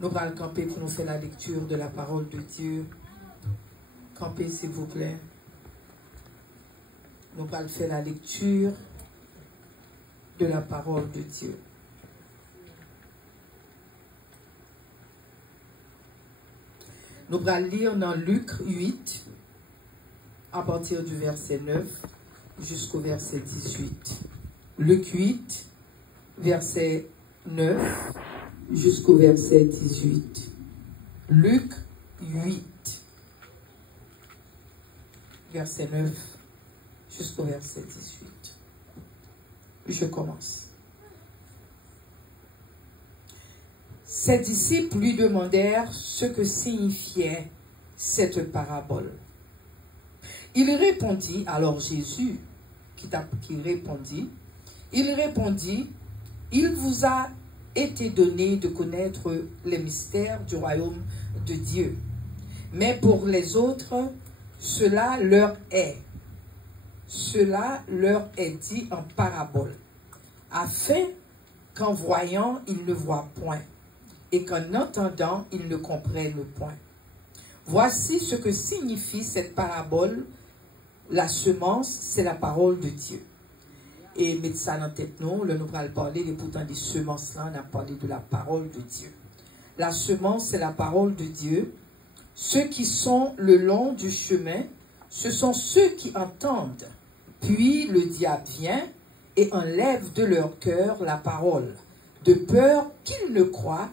Nous allons camper pour nous faire la lecture de la parole de Dieu. Campez, s'il vous plaît. Nous allons faire la lecture de la parole de Dieu. Nous allons lire dans Luc 8, à partir du verset 9 jusqu'au verset 18. Luc 8, verset 9 jusqu'au verset 18. Luc 8, verset 9 jusqu'au verset 18. Je commence. Ses disciples lui demandèrent ce que signifiait cette parabole. Il répondit, alors Jésus il répondit, il vous a été donné de connaître les mystères du royaume de Dieu. Mais pour les autres, cela leur est dit en parabole, afin qu'en voyant, ils ne voient point, et qu'en entendant, ils ne comprennent point. Voici ce que signifie cette parabole. La semence, c'est la parole de Dieu. Et mettez ça dans la tête, nous allons parler, et pourtant des semences là, on a parlé de la parole de Dieu. La semence, c'est la parole de Dieu. Ceux qui sont le long du chemin, ce sont ceux qui entendent. Puis le diable vient et enlève de leur cœur la parole, de peur qu'ils ne croient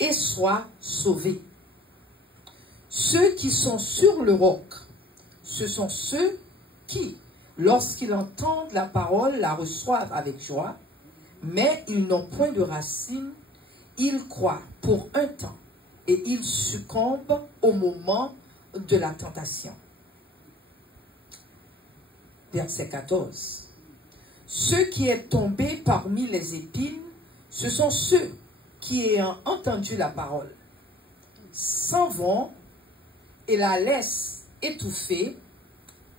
et soient sauvés. Ceux qui sont sur le roc, ce sont ceux qui, lorsqu'ils entendent la parole, la reçoivent avec joie, mais ils n'ont point de racine, ils croient pour un temps, et ils succombent au moment de la tentation. Verset 14. Ceux qui est tombé parmi les épines, ce sont ceux qui, ayant entendu la parole, s'en vont et la laissent étouffer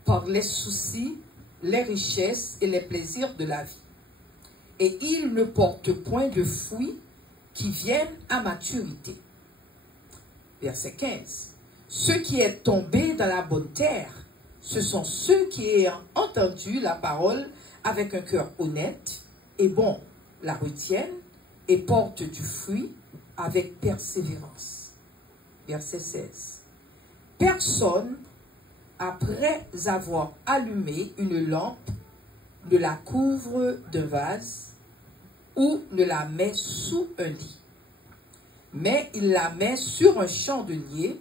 par les soucis, les richesses et les plaisirs de la vie. Et ils ne portent point de fruits qui viennent à maturité. Verset 15. Ceux qui est tombé dans la bonne terre, ce sont ceux qui, ayant entendu la parole avec un cœur honnête et bon, la retiennent et portent du fruit avec persévérance. Verset 16. Personne, après avoir allumé une lampe, ne la couvre d'un vase ou ne la met sous un lit, mais il la met sur un chandelier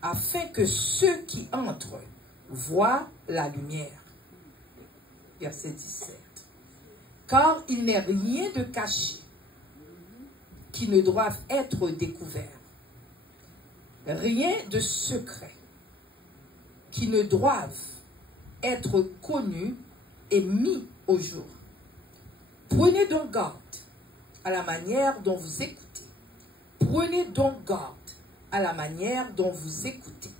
afin que ceux qui entrent voient la lumière. Verset 17. Car il n'est rien de caché qui ne doive être découvert, rien de secret qui ne doivent être connus et mis au jour. Prenez donc garde à la manière dont vous écoutez. Prenez donc garde à la manière dont vous écoutez.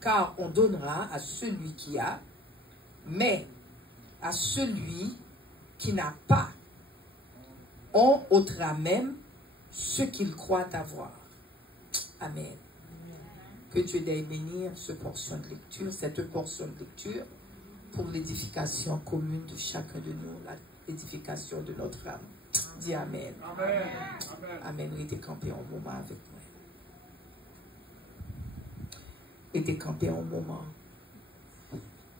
Car on donnera à celui qui a, mais à celui qui n'a pas, on ôtera même ce qu'il croit avoir. Amen. Que Dieu daigne bénir cette portion de lecture, pour l'édification commune de chacun de nous, l'édification de notre âme. Dis Amen. Amen. Amen. Restez campé un moment avec moi. Restez campé un moment.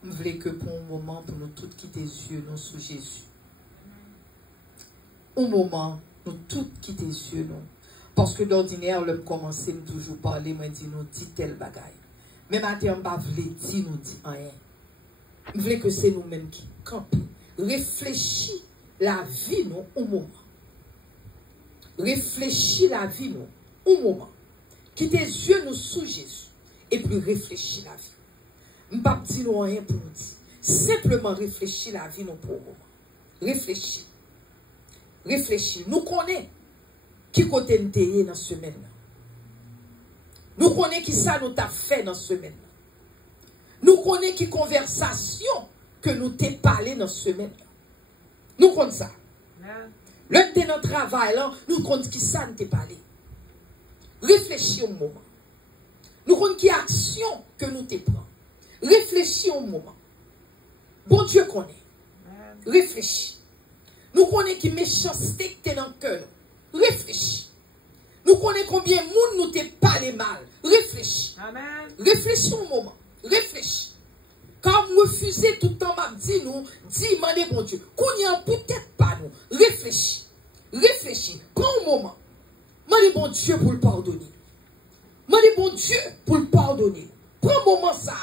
Nous voulons que pour un moment, pour nous tous quitter les yeux, nous sous Jésus. Un moment, nous tous quitter les yeux, nous. Parce que d'ordinaire, le commencer, nous toujours parler, moi dit nous dit tel bagaille. Mais maintenant, on ne va pas dire nous dit rien. Nous voulons que c'est nous-mêmes qui campons. Réfléchis la vie, nous, au moment. Réfléchis la vie, nous, au moment. Quitte les yeux, nous, sous Jésus. Et puis réfléchis la vie. Je ne vais pas dire nous rien pour nous dire. Simplement réfléchis la vie, nous, pour le moment. Réfléchis. Réfléchis. Nous connaissons qui côté nous t'ayez dans ce semaine. Nous connaissons qui ça nous t'a fait dans ce semaine. Nous connaissons qui conversation que nous t'ai parlé dans ce semaine. Nous connaissons ça. Le de notre travail, là, nous connaissons qui ça nous t'a parlé. Réfléchis au moment. Nous connaissons qui action que nous te prenons. Réfléchis au moment. Bon Dieu connaît. Réfléchis. Nous connaissons qui méchanceté que tu es dans le cœur. Réfléchis. Nous connaissons combien de monde nous te parlé mal. Réfléchis. Amen. Réfléchis au moment. Réfléchis. Quand vous refusez tout le temps, m'a dit nous, dis, demandez bon Dieu. Qu'on y a peut-être pas nous. Réfléchis. Réfléchis. Prends un moment. Demandez bon Dieu pour le pardonner. Demandez bon Dieu pour le pardonner. Prends un moment ça.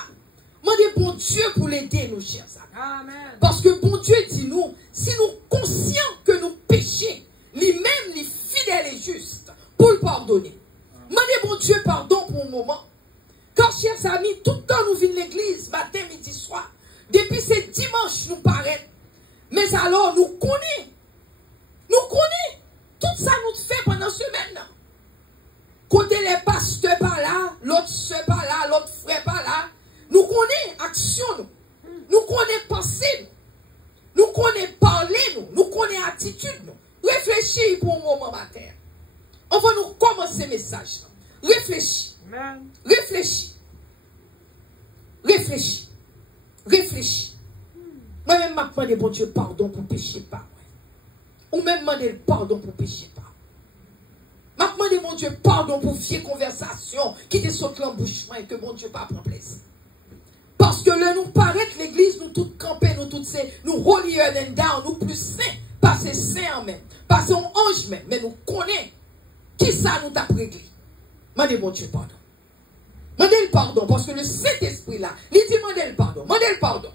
Demandez bon Dieu pour l'aider, nous, chers amis. Amen. Parce que bon Dieu dit nous, si nous conscients que nous péchons, lui-même, lui fidèle et juste, pour le pardonner. Demandez bon Dieu pardon pour un moment. Quand, chers amis, tout le temps nous venons l'église, matin, midi, soir. Depuis ce dimanche, nous paraît. Mais alors, nous connaissons. Nous connaissons. Tout ça nous fait pendant la semaine. Côté les pasteurs par là, l'autre soeur par là, l'autre frère par là. Nous connaissons action, nous. Nous connaissons pensée, nous connaissons parler, nous connaissons attitude, nous. Réfléchis pour un moment matin. On va nous commencer le message. Réfléchis. Amen. Réfléchis. Réfléchis. Réfléchis. Moi-même, je demande bon Dieu pardon pour pécher pas. Ou même demander pardon pour pécher pas. Je demande mon Dieu pardon pour vieille conversation qui te saute l'embouchement et que mon Dieu pas prend plaisir. Parce que là, nous paraît que l'église, nous toutes camper, nous toutes ces, nous holier and down, nous plus saints, pas ces saints en même, pas ces anges même, mais nous connaissons qui ça nous t'a réglé. Mandez mon Dieu pardon. Mandez le pardon, parce que le Saint-Esprit là, il dit mandez le pardon, mandez le pardon.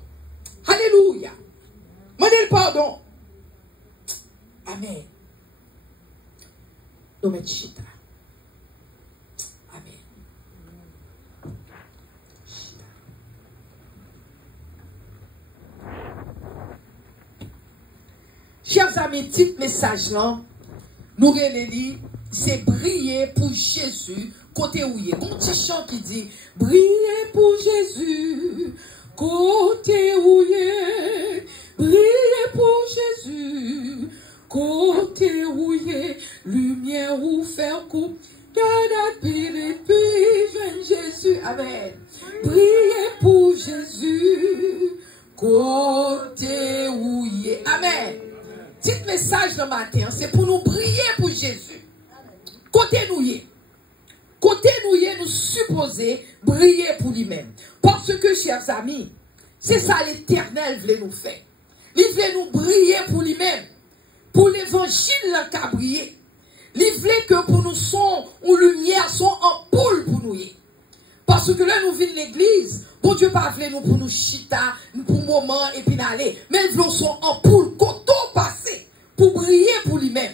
Alléluia. Mandez le pardon. Amen. Nous mettons chita. Amen. Chers amis, petit message là, nous relèvons, c'est briller pour Jésus, côté où il est. Un petit chant qui dit, briller pour Jésus, côté où il est, briller pour Jésus, côté où il est, lumière ou faire coupe, garde pile et puis jeune Jésus, amen. Briller pour Jésus, côté où il est, amen. Petit message le matin, c'est pour nous briller pour Jésus. Côté nous y est. Côté nous y est, nous supposer briller pour lui-même. Parce que, chers amis, c'est ça l'Éternel voulait nous faire. Il voulait nous briller pour lui-même. Pour l'évangile qu'a brillé. Il voulait que pour nous son ou lumière, son ampoule pour nous y. Parce que là, nous venons de l'église. Bon Dieu pas voulu nous pour nous chita, pour moment et puis d'aller. Mais il veut son ampoule, coton passé, pour briller pour lui-même.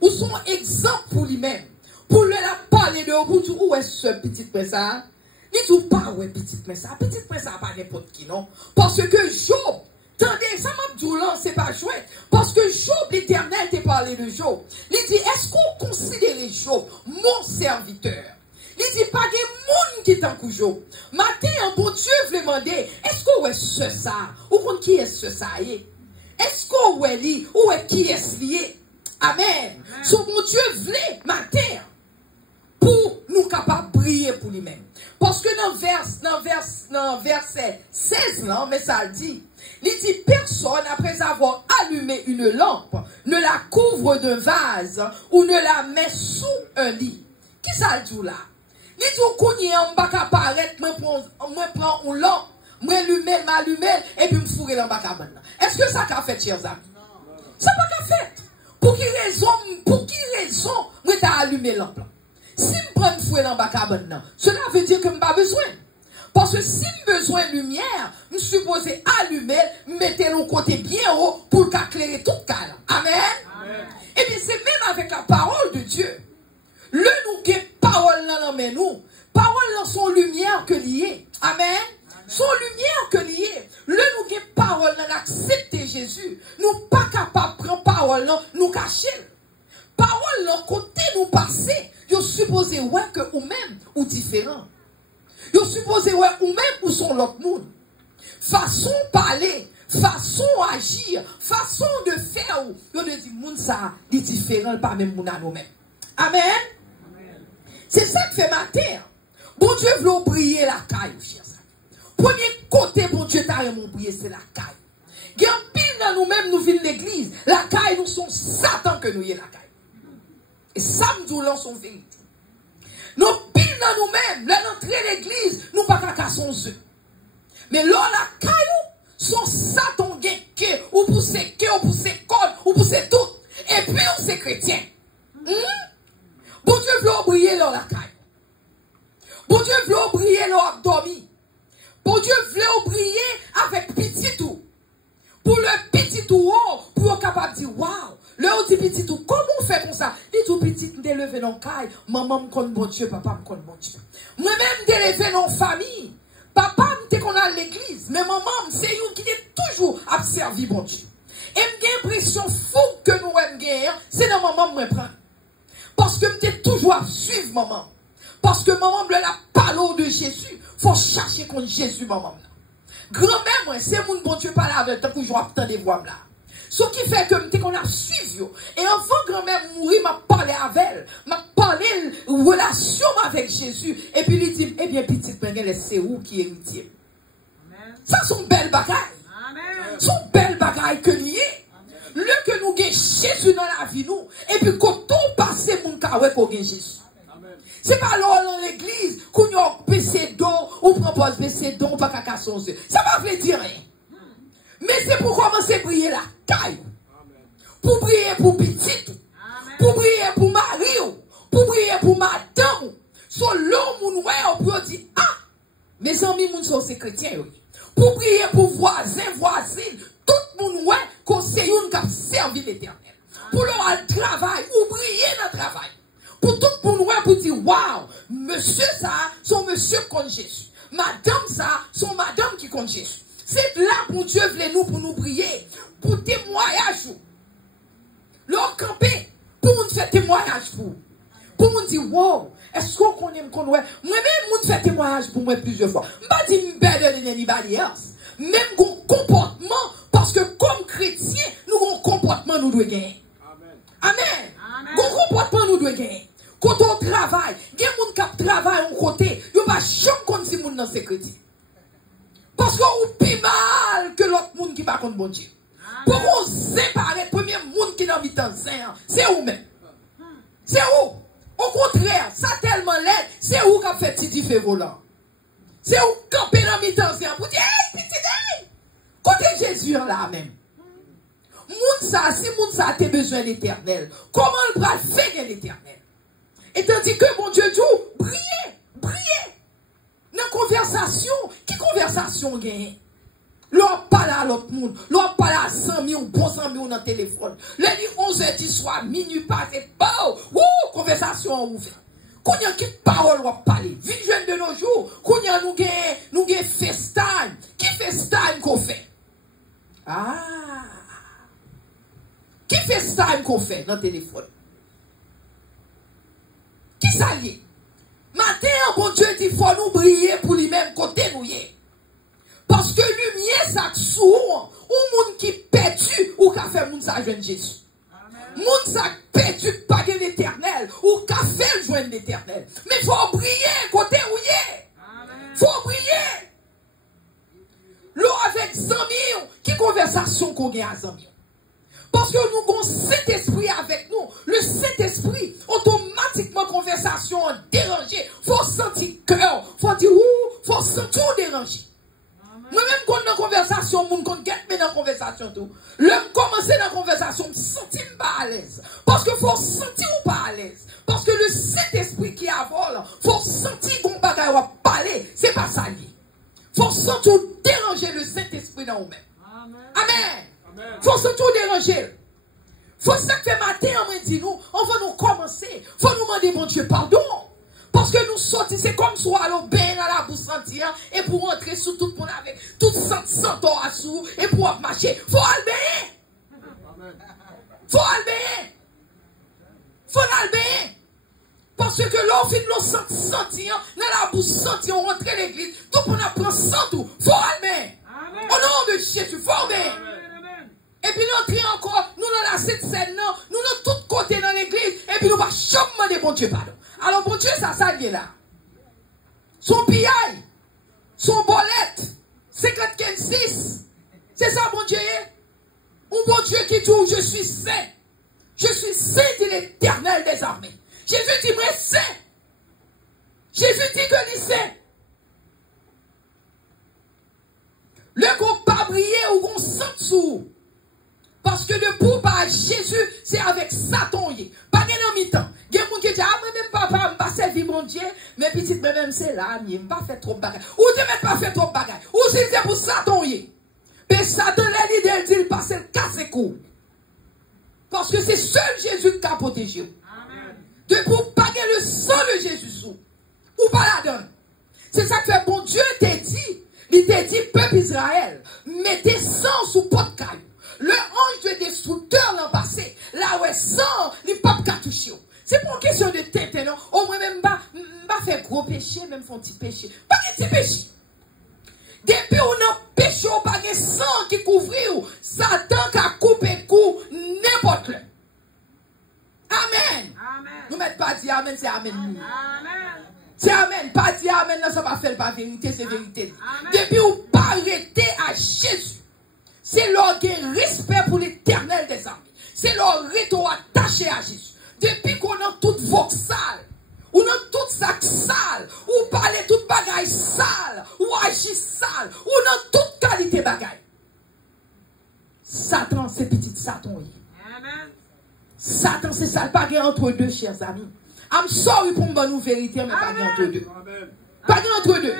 Ou son exemple pour lui-même. Pour lui la parler de vous, dire où est ce petit prince ça? Ni tout pas où est petit prince ça. Petit prince ça pas n'importe qui, non? Parce que Job, attendez, ça m'a dit là, c'est pas chouette. Parce que Job, l'Éternel t'a parlé de Job. Il dit, est-ce qu'on considère Job mon serviteur? Il dit, pas de monde qui est en Job. Matin, un bon Dieu veut demander, est-ce qu'on est ce ça? Ou qui est ce ça? Est-ce qu'on est lui? Ou est qui est lié? Amen. Son bon Dieu voulait matin pour nous capables de briller pour lui-même. Parce que dans verset 16, là, mais ça dit, il dit, personne après avoir allumé une lampe ne la couvre d'un vase ou ne la met sous un lit. Qui ça dit là? Il dit, qu'on y est, on va apparaître, moi prends une lampe, moi m'allumer, et puis me fourrer dans le bac à bonne. Est-ce que ça qu'a fait, chers amis? Ça n'a pas qu'a fait. Pour qui raison, moi t'as allumé la lampe? Si je prends une fourrer dans le bac à bonne, cela veut dire que je n'ai pas besoin. Parce que si j'ai besoin de lumière, je suis supposé allumer, mettre le côté bien haut pour éclairer tout le cas. Amen. Amen. Et bien c'est même avec la parole de Dieu. Le nous qui parole dans la main nous, parole dans son lumière que lié. Amen. Son lumière que lié. Le nous qui parole dans l'accepter Jésus. Nous pas capables de prendre parole dans nous cacher. Parole dans côté nous passer. Vous supposez ouais que ou même ou différent. Vous supposez ouais ou même ou sont l'autre monde. Façon parler, façon agir, façon de faire ou vous de dire monde ça est différent pas même nous nous-mêmes. Amen. C'est ça que fait matin. Bon Dieu veut briller la caille, cher. Premier côté, bon Dieu t'a briller, c'est la caille. Il y a un pile dans nous-mêmes, nous vivons l'église. La caille, nous sommes Satan que nous y est la caille. Et ça, nous lançons vérité. Nous pile dans nous-mêmes, l'entrée de l'église, nous pas qu'à casser son œuf. Mais là, la caille, son Satan qui ou pour ses cœurs, ou pour ses cordes, ou pour ses doutes. Et puis, on c'est chrétien. Bon Dieu veut briller dans la caille. Bon Dieu veut briller dans l'abdomen. Bon Dieu veut briller avec petit tout. Pour le petit tout, pour être capable de dire, waouh, le dit petit tout, comment on fait pour ça? Les tout petits, nous lever dans la caille. Maman me connaît bon Dieu, papa me connaît bon Dieu. Moi-même, lever dans la famille. Papa me qu'on a l'église. Mais maman, c'est une qui est toujours à servir bon Dieu. Et j'ai l'impression fou que nous avons, c'est dans maman me prend. Parce que je toujours à suivre maman. Parce que maman me la parole de Jésus. Faut chercher contre Jésus, maman. Grand-mère, c'est mon bon Dieu parler avec toi pour jouer à des voix là. Ce qui fait que qu'on a suivi. Et avant grand-mère mourir, m'a parlé avec elle. M'a parlé relation avec Jésus. Et puis il dit, eh bien, petite Benguel, c'est où qui est héritier. Ça, sont belles bagailles. Sont belles bagailles que nous y est. Le que nous gagnons Jésus dans la vie, nous. Et puis quand on passe, mon carré qu'on gagne Jésus. C'est pas là dans l'église qu'on y a baissé d'eau ou propose baissé d'eau ou pas qu'à son yeux. Ça va vous dire rien. Mais c'est pour commencer à briller la caille. Pour briller pour petit. Pour briller pour mari. Pour briller pour madame. Sur l'homme ou on peut dire, ah, mes amis, moun sont ces chrétiens. Pour briller pour voisins, voisines. Tout le monde ouais, conseille une qui a servi l'éternel. Pour leur travail ou briller dans le travail. Pour tout le monde, pour dire, waouh, monsieur ça, son monsieur contre Jésus. Madame ça, son madame qui compte Jésus. C'est là pour Dieu voulait nous, pour nous prier, pour témoignage. Leur camper, pour nous faire témoignage pour nous dire, wow, est-ce qu'on connaît, moi-même, nous faire témoignage pour moi plusieurs fois. Je ne pas dire better than anybody else. Même mon comportement, parce que comme chrétiens, nous avons un comportement, nous devons gagner. Amen. Mon comportement, nous devons gagner. Quand on travaille, il y a des gens qui travaillent au côté, il n'y a pas jamais comme si moun dans ses chrétiens. Parce qu'on pis mal que l'autre monde qui va contre bon Dieu. Pour qu'on sépare le premier monde qui est dans le temps, c'est où même? C'est où? Au contraire, ça tellement l'aide, c'est où qu'a fait Titi fait volant? C'est où camper dans le temps, pour dire, hey, petit, hey! Côté Jésus là même. Moun ça, si moun ça a besoin de l'éternel, comment le bras fait l'éternel? Et tandis que mon Dieu dit, brillez. Dans la conversation, qui conversation gagne? L'on parle à l'autre monde, l'on parle à 100 000 ou bon 100 000 dans le téléphone. Le 11h du soir, minuit passé, conversation ouverte. Qu'on y a qui parole on parler. Vite jeune de nos jours, qu'on y a nous gagne FaceTime. Qui FaceTime qu'on fait? Ah. Qui FaceTime qu'on fait dans le téléphone? Qui s'allie? Matin, bon Dieu dit, il faut nous briller pour lui-même côté nous. Parce que lumière, ça sous ou monde qui perdu ou qui a fait moun sa joindre Jésus. Moun sa perdu pas de l'éternel ou qui a fait joindre l'éternel. Mais il faut briller côté où il faut briller. L'eau avec Zami, qui conversation qu'on gagne à Zami? Parce que nous avons cet esprit avec nous. Le Saint-Esprit, automatiquement, conversation dérangée. Il faut sentir cœur. Il faut dire, il faut sentir déranger. Moi-même, quand dans la conversation, je suis dans la conversation. Le commencer dans la conversation, je me sens pas à l'aise. Parce qu'il faut sentir ou pas à l'aise. Parce que le Saint-Esprit qui avole, il faut sentir qu'on va parler. Ce n'est pas ça. Il faut sentir déranger le Saint-Esprit dans nous-mêmes. Amen. Faut surtout déranger. Faut ça que matin, on dit nous, on va nous commencer. Faut nous demander, bon Dieu, pardon. Parce que nous sortons, c'est comme soit l'eau bien à la bouche sentir, et pour rentrer sous tout le monde avec tout 100 ans à sous, et pour marcher. Faut aller. Faut aller. Faut aller. Parce que l'eau fin l'eau sentir, dans la bouche sentir, on rentre à l'église, tout le monde apprend sans tout. Faut aller. Au nom de Jésus, faut aller. Et puis nous entrons encore, nous dans la cette scène, nous dans tous côtés dans l'église, et puis nous va jamais demander bon Dieu pardon. Alors, bon Dieu, ça y est là. Son pillaille, son bolette, 50-6. C'est ça, bon Dieu. Ou bon Dieu qui dit, je suis saint. Je suis saint de l'Éternel des armées. Jésus dit, moi, saint. Jésus dit que il est saint. Le groupe pas briller ou qu'on sent sous. Parce que le pour par Jésus, c'est avec Satan. Pas de mi-temps. Il y a des gens qui disent, ah, mais même papa, je ne pas servir mon Dieu, mais petit, même c'est là, je ne pas faire trop de bagages. Ou tu ne pas faire trop de bagages. Ou c'est pour Satan. Mais Satan, il dit, il passe le casse-cou. Parce que c'est seul Jésus qui a protégé. Amen. De pour pas le sang de Jésus sous. Ou pas la donne. C'est ça que bon Dieu t'a dit. Il t'a dit, peuple Israël, mettez sang sous pot caillou. Le ange de destructeur l'an passé, là où est sang, il pas touché. C'est pour une question de tête, non? Au moins, même pas faire gros péché, même font petit péché. Pas de petit péché. Depuis on a péché, on pas de sang qui couvre, Satan qui a coupé cou, n'importe le. Amen. Amen. Nous mettons pas dire amen, c'est amen. Amen. C'est amen. Pas dire amen, non, ça va faire pas vérité, c'est vérité. Amen. Depuis on pas arrêter à Jésus. C'est leur respect pour l'Éternel des armées. C'est leur retour attaché à Jésus. Depuis qu'on a toute vos sales, ou a toute sac sale, ou parler toute bagaille sale, ou agir sale, ou a toute qualité bagaille. Satan, c'est petit Satan. Amen. Satan, c'est ça. Pas entre deux, chers amis. I'm sorry pour me dire vérité, mais pas entre deux. Pas entre deux.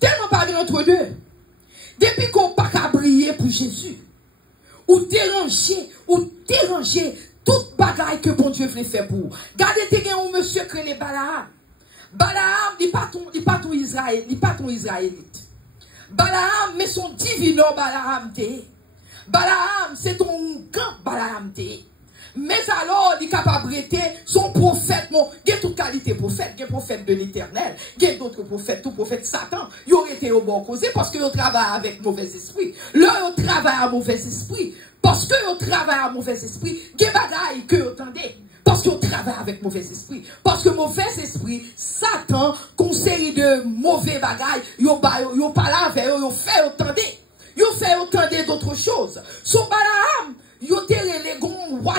Tellement pas entre deux. Depuis qu'on n'a pas qu'à briller pour Jésus, ou déranger toute bagaille que bon Dieu voulait faire pour vous. Gardez, t'es un monsieur que les Balaam. Balaam, il n'est pas ton Israël, il pas ton Israélite. Balaam, mais son divino Balaam t'es. Balaam, c'est ton grand Balaam t'es. Mais alors, il est capable d'être son prophète, il y a toute qualité prophète, il y a prophète de l'Éternel, il y a d'autres prophètes, tout prophète Satan, il aurait été au bon causé parce qu'il travaille avec mauvais esprit. Là, il travaille à mauvais esprit. Parce qu'il travaille à mauvais esprit, il y a des bagailles que vous entendez. Parce qu'il travaille avec mauvais esprit. Parce que mauvais esprit, Satan, conseille de mauvais bagailles, il pas là avec eux, il fait autant d'autres choses. Son Balaam, yo te les gon roi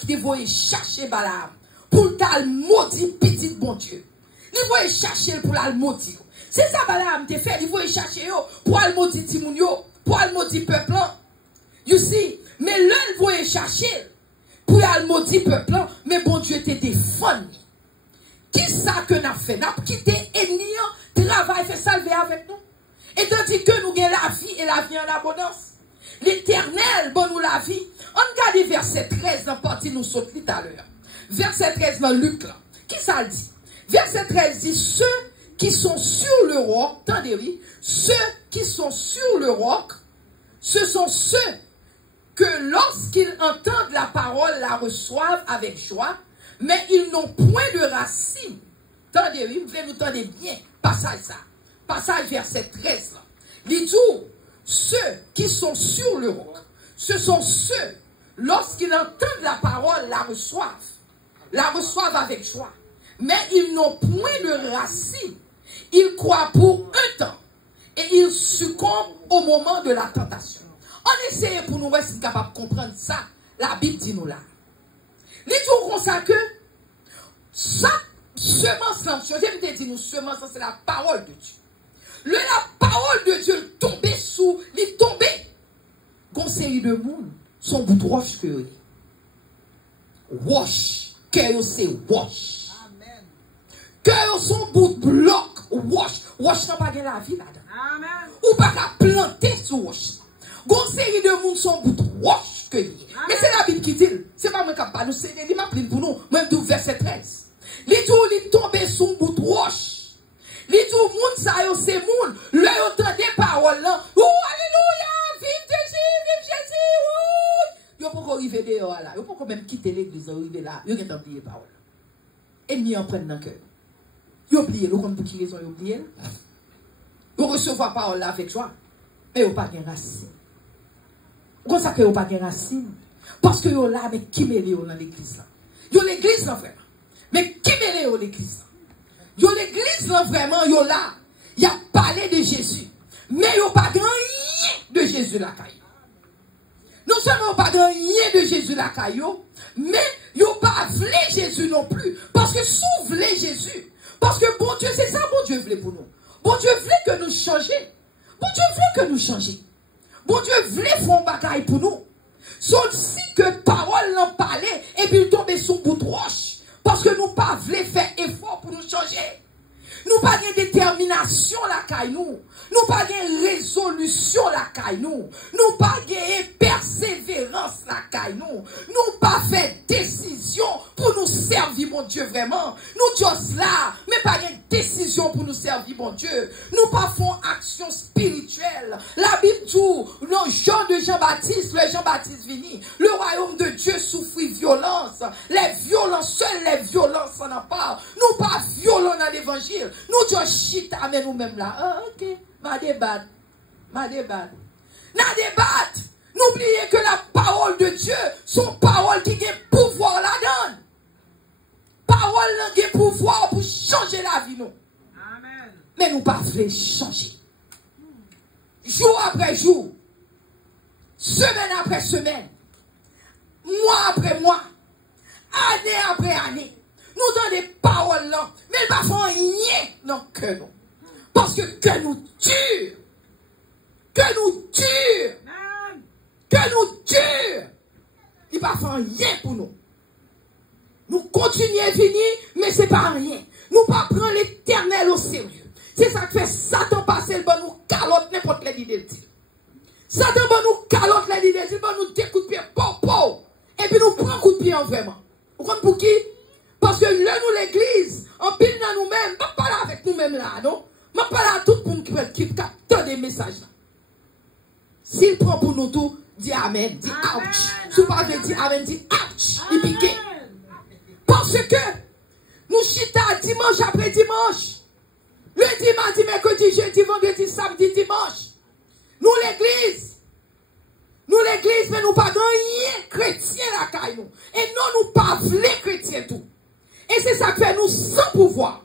qui voyait chercher Balaam pour t'al maudit petit bon Dieu. Il voyait chercher pour la maudit. C'est ça Balaam te fait, il voyait chercher yo pour al maudit timoun yo, pour al maudit peuple. You see, mais là il voyait chercher pour al maudit peuple, mais bon Dieu te défend. Qui ça que n'a fait? N'a quitté ennemi, travail fait salver avec nous. Et tandis que nous gagnons la vie et la vie en abondance. L'Éternel, bon nous la vie. On regarde verset 13 dans partie nous saute tout à l'heure. Verset 13 dans Luc là. Qui ça le dit? Verset 13 dit, ceux qui sont sur le roc, attendez oui, ceux qui sont sur le roc, ce sont ceux que lorsqu'ils entendent la parole, la reçoivent avec joie, mais ils n'ont point de racine. Attendez oui, vous nous entendez bien. Passage ça. Passage verset 13 là. Il dit, ceux qui sont sur le roc, ce sont ceux, lorsqu'ils entendent la parole, la reçoivent avec joie. Mais ils n'ont point de racine. Ils croient pour un temps et ils succombent au moment de la tentation. On essaie pour nous être capables de comprendre ça. La Bible dit nous là. Il dit comme ça que chaque semence, je vais te dire, nous semence, c'est la parole de Dieu. La parole de Dieu tombait sous, il tombait. Conseil de monde, son bout de roche que wash, que c'est wash. Amen. Que son bout de bloc, wash n'a pas de la vie là-dedans. Amen. Ou pas qu'à planter sous wash. Conseil de monde, son bout de roche que mais c'est la Bible qui dit, c'est pas moi qui parle, c'est il m'a pris pour nous, même du verset 13. Il tombait sous bout de roche. Les tout monde ça yo c'est monde, là yo entend des paroles là. Oh alléluia, vive Jésus, yo pas arriver dehors là, yo pas même quitter l'église arriver là, yo ont oublié parole. Et ni en prendre dans cœur. Yo oublié, comme pour qui raison yo oublié. Yo recevoir parole là avec joie, mais yo pas de racine. Comme ça que yo pas de racine parce que yo là avec qui mêlé dans l'église là. Yo l'église là vraiment. Mais qui mêle yo l'église? Yo l'église là vraiment, yo là. Y a parlé de Jésus. Mais yo pas grand rien de Jésus la caillou. Non seulement pas grand rien de Jésus la caillou, mais yo pas vle Jésus non plus. Parce que sous vle Jésus. Parce que bon Dieu, c'est ça bon Dieu voulait pour nous. Bon Dieu voulait que nous changions. Bon Dieu voulait que nous changions. Bon Dieu voulait faire un bagaille pour nous. Sauf si que parole n'en parlait et puis tomber sous bout de roche. Parce que nous pas voulons faire effort pour nous changer. Nous pas de détermination la caille nous. Nous pas de résolution la caille nous. Nous pas de persévérance la caille nous. Nous pas fait décision pour nous servir mon Dieu vraiment. Nous disons là, mais pas de décision pour nous servir mon Dieu. Nous pas font action spirituelle. La Bible dit, le Jean de Jean-Baptiste, le Jean-Baptiste vini, le royaume de Dieu souffrit violence. Les violences, seules les violences en part. Nous pas violents dans l'évangile. Nous disons chita mais nous-mêmes là. Ah, ok. Ma débat. N'oubliez que la parole de Dieu, son parole qui a pouvoir la donne. Parole qui a pouvoir pour changer la vie nous. Amen. Mais nous pas voulons changer. Jour après jour, semaine après semaine, mois après mois, année après année, nous donnons des paroles là, mais ils ne font rien dans le cœur nous. Parce que nous dure. Il ne va faire rien pour nous. Nous continuons à venir, mais ce n'est pas rien. Nous ne pas prendre l'éternel au sérieux. C'est ça que fait Satan passer le bon nous calotte n'importe les idées. Satan bon nous calotte les idées, il va nous découper de pied, et puis nous prend un coup de pied en vraiment. Vous comprenez pour qui? Parce que là, nous, l'église, en pile dans nous-mêmes, pas parler avec nous-mêmes là, non? Je ne parle pas à tout le monde qui capte des messages là. S'il prend pour nous tout, dit Amen, dit ouch. Si vous parlez dit Amen, dit ouch. Il pique. Parce que nous chita dimanche après dimanche. Lundi, mardi, mercredi, jeudi, vendredi, samedi, dimanche. Nous l'église, mais nous pas rien chrétien la caille nous. Et non, nous pas vle chrétien tout. Et c'est ça que fait nous sans pouvoir.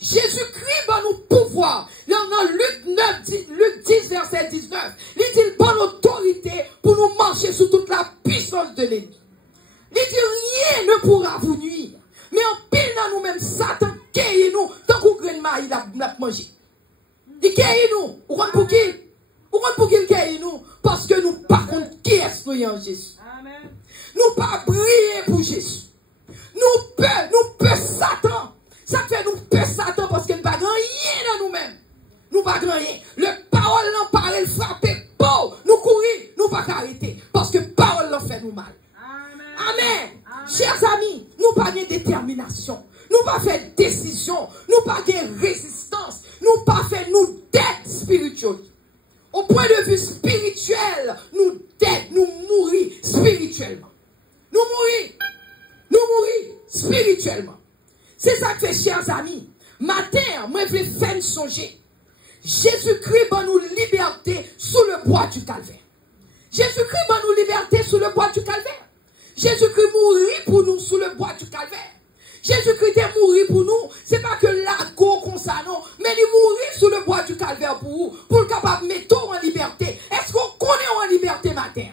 Jésus-Christ va nous pouvoir. Dans Luc 10, verset 19, il dit bonne autorité pour nous marcher sous toute la puissance de l'ennemi. Il dit rien ne pourra vous nuire. Mais en pile dans nous-mêmes, Satan cueille nous tant qu'on graine maïs l'a mangé. Il cueille nous. Vous comprenez pour qui? Vous comprenez pour qui il cueille nous? Parce que nous pas contre qui est-ce nous en Jésus. Amen. Nous pas briller pour Jésus. Nous peu Satan. Ça fait nous peur Satan parce qu'il n'y a pas rien dans nous-mêmes. Nous pas rien. Le parole n'en parle, elle frappe. Bon, nous courir, nous pas arrêter. Parce que parole n'en fait nous mal. Amen. Chers amis, nous pas de détermination. Nous pas faire décision. Nous pas de résistance. Nous pas faire nous dette spirituelle. Au point de vue spirituel, nous dette, nous mourir spirituellement. Nous mourir spirituellement. C'est ça que fait, chers amis. Matin, moi, je vais faire songer. Jésus-Christ va nous liberté sous le bois du calvaire. Jésus-Christ va nous liberté sous le bois du calvaire. Jésus-Christ mourit pour nous sous le bois du calvaire. Jésus-Christ est mourir pour nous. C'est pas que l'argot comme ça, non. Mais il mourit sous le bois du calvaire pour vous. Pour le capable de mettre en liberté. Est-ce qu'on connaît en liberté matin?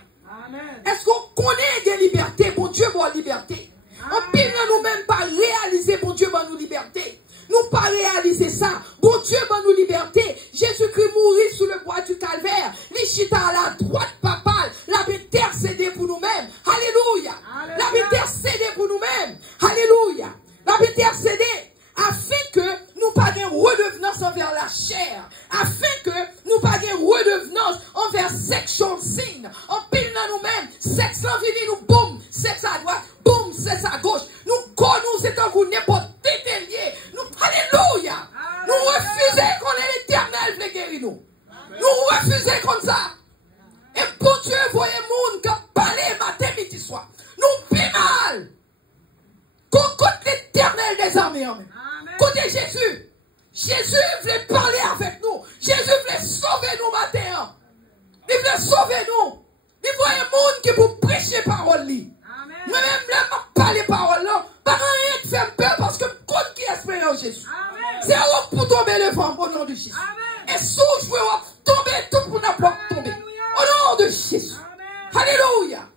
Est-ce qu'on connaît des libertés? Bon Dieu, bon liberté. En pile, nous-mêmes pas réaliser, bon Dieu, nous liberté. Nous pas réaliser ça. Bon Dieu, nous liberté. Jésus-Christ mourit sous le bois du calvaire. L'Ichita à la droite papale. La intercédé pour nous-mêmes. Alléluia. La intercédé pour nous-mêmes. Alléluia. La intercédé afin que nous pas de redevenance envers la chair. Afin que nous pas de redevenance envers section signe. En pile dans nous-mêmes. Sexe l'envie, nous boum. Sexe à droite. Boum. Sexe à gauche. Nous connaissons c'est un coup n'importe délié. Nous, alléluia. Nous refusons qu'on ait l'éternel pour guérir nous. Nous refusons comme ça. Et pour Dieu, voyez monde qui parle matin, midi, soir. Nous pis mal. Qu'on compte l'éternel des armées. Côté Jésus. Jésus voulait parler avec nous. Jésus voulait sauver nous matin. Il voulait sauver nous. Il voyait monde qui vous prêcher parole. Moi-même, là, je parle parole là. Jésus. C'est où pour tomber le vent au nom de Jésus. Et sous jouer, tomber tout pour n'importe tomber. Au nom de Jésus. Alléluia.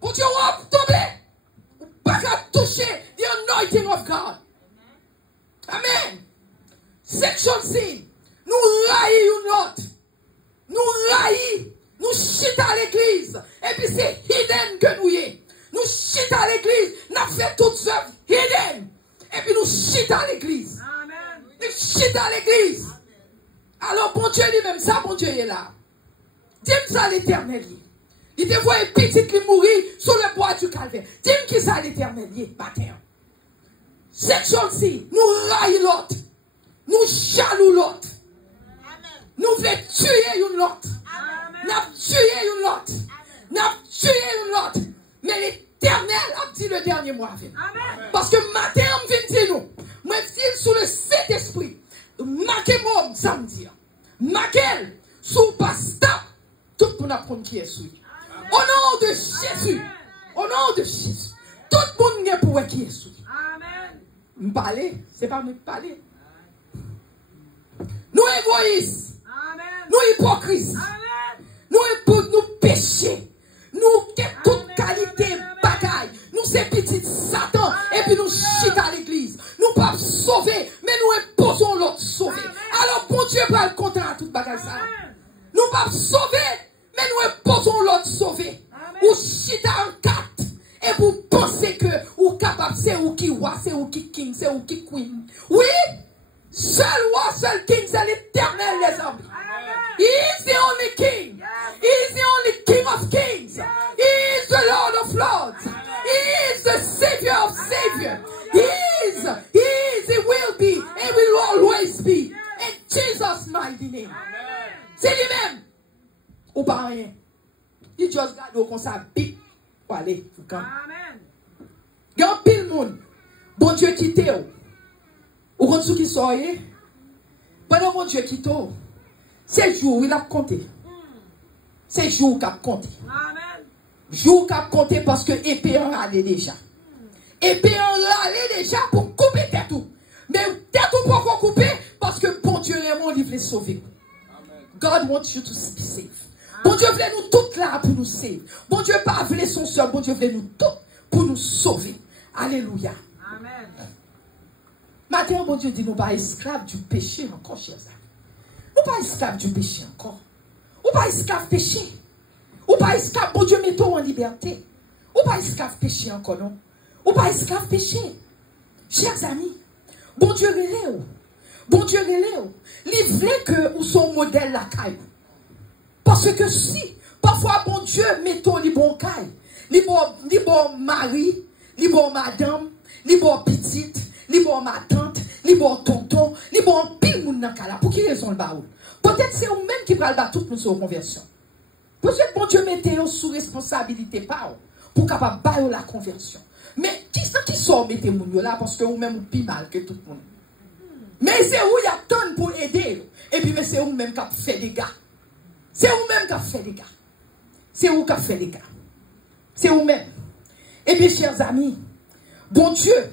Pour Dieu, on va tomber. Pas qu'à toucher the anointing of God. Amen. Section C. Nous raillons l'autre. Nous raillons. Nous chitons à l'église. Et puis c'est hidden que nous y est. Nous chitons à l'église. Nous faisons toutes œuvres hidden. Et puis nous chitons à l'église. Nous chitons à l'église. Alors bon Dieu lui-même, ça bon Dieu est là. Dis-moi ça l'éternel. Il te voit petit qui mourit sur le bois du calvaire. Dis-moi qui ça l'éternel matin. Section C. Nous raillons l'autre. Nous jaloux l'autre. Nous voulons tuer une l'autre. Nous avons tué une l'autre. Nous avons tué une l'autre. Mais l'éternel a dit le dernier mois. Parce que matin, on vient dire nous. Moi, je dis sous le Saint-Esprit. Marquez-moi samedi. Marquez sous pasteur. Tout le monde apprend qui est sous. Au nom de Jésus. Au nom de Jésus. Tout le monde est pour qui est sous. Me parler, c'est pas me parler. Nous égoïstes. Nous hypocrites. Nous péchés. Nous toute qualité bagaille. Nous c'est petit Satan. Et puis nous chute à l'église. Nous pas sauver. Mais nous imposons l'autre sauver. Alors bon Dieu va le compter à toute bagaille ça. Nous pas sauver. Mais nous imposons l'autre sauver. Ou chute à un 4. Et vous pensez que ou capable c'est ou qui roi, c'est ou qui king, c'est ou qui queen. Oui. Seul roi, seul king, c'est l'éternel les hommes. He is the only king. He is the only king of kings. He is the Lord of lords. He is the savior of saviors. He will be, and will always be. In Jesus' mighty name. C'est lui-même. Ou pas rien. Il juste garde au comme ça, bip, pour aller. Amen. Il y a un pile monde. Bon Dieu quitte. Ou quand ceux qui sont, pendant mon Dieu quitte. C'est jour il a compté. C'est jour qu'il a compté. Jour qu'il a compté parce que épée en allait déjà. Épée en allait déjà pour couper tout. Mais tête ou pour couper parce que bon Dieu les monde il veut sauver. God wants you to be safe. Bon Dieu voulait nous toutes là pour nous sauver. Bon Dieu pas voulait son seul. Bon Dieu voulait nous toutes pour nous sauver. Alléluia. Amen. Maintenant bon Dieu dit nous pas esclaves du péché encore chers amis. Ou pas esclave du péché encore. Ou pas esclave péché. Ou pas esclave, bon Dieu, mettons en liberté. Ou pas esclave péché encore, non. Ou pas esclave péché. Chers amis, bon Dieu relève. Bon Dieu relève. Il voulait que vous son modèle la caille. Parce que si, parfois, bon Dieu, mettons les bons cailles. Les bons mari, les bons madame, les bons petites, les bons ma tante, les bons tonton, les bons pile moun nan kala. Pour qui raison le baoul? Peut-être c'est eux-mêmes qui parlent de tout nous sur conversion. Peut-être bon Dieu mettez sous responsabilité pas pour capable bailler la conversion. Mais qui sort mettez moun là parce que vous-même vous plus mal que tout le monde. Mais c'est où il y a tonne pour aider. Et puis mais c'est vous-même qui fait des gars. C'est vous-même qui fait des gars. C'est vous qui fait des gars. C'est vous-même. Et bien chers amis, bon Dieu,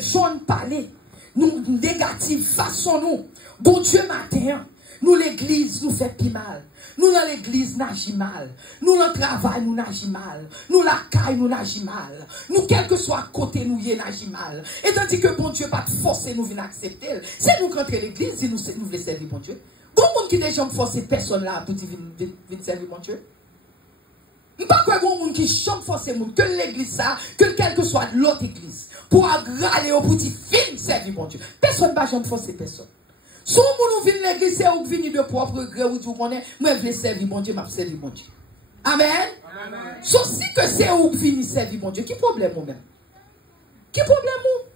jaune parler, nous négative façon nous. Bon Dieu matin, nous l'église nous fait plus mal. Nous dans l'église n'agit mal. Nous dans le travail nous n'agit mal. Nous la caille nous n'agit mal. Nous quel que soit côté nous y n'agit mal. Et tandis que bon Dieu pas forcer nous venir accepter. C'est nous qui rentrons l'église si nous voulons servir bon Dieu. Bon monde qui déjà forcer personne là pour dire venir servir bon Dieu. Pas que bon monde qui chante forcer monde que l'église ça, que quel que soit l'autre église pour agraler au bout de fin servir bon Dieu. Personne ne va jamais forcer personne. Si vous venez l'église, c'est vous venez de propre gré ou vous connaissez, moi je veux servir bon Dieu, je vais servir bon Dieu. Amen. Sauf si que c'est vous venez servir bon Dieu, qui problème vous même? Qui problème vous?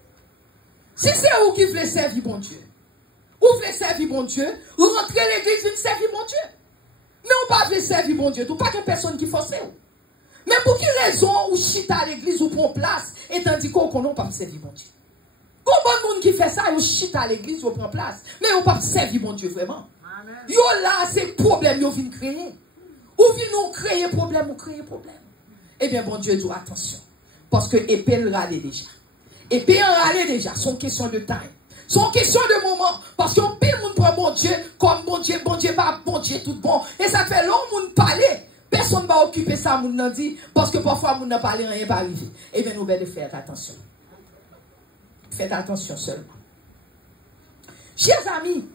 Si c'est vous qui voulez servir bon Dieu, vous voulez servir bon Dieu, vous rentrez l'église, vous servir bon Dieu. Mais on ne peut pas servir bon Dieu, pas que personne qui force vous. Mais pour quelle raison vous chita à l'église ou prend place et tandis qu'on ne peut pas servir bon Dieu? Combien de monde qui fait ça, vous chita à l'église ou prend place, mais on ne peut pas servir bon Dieu vraiment. Yo là, c'est problème, vous venez créer. Ou venez nous créer problème, ou créer problème. Eh bien, bon Dieu dit attention. Parce que épée le râle déjà. Et puis en aller déjà, c'est une question de time. C'est une question de moment. Parce qu'on pile monde prend bon Dieu comme bon Dieu, pas bon Dieu tout bon. Et ça fait long monde parler. Personne ne va occuper ça, moun nan dit, parce que parfois moun n'a parlé, rien pas arrivé. Eh bien, nous devons faire attention. Faites attention seulement. Chers amis,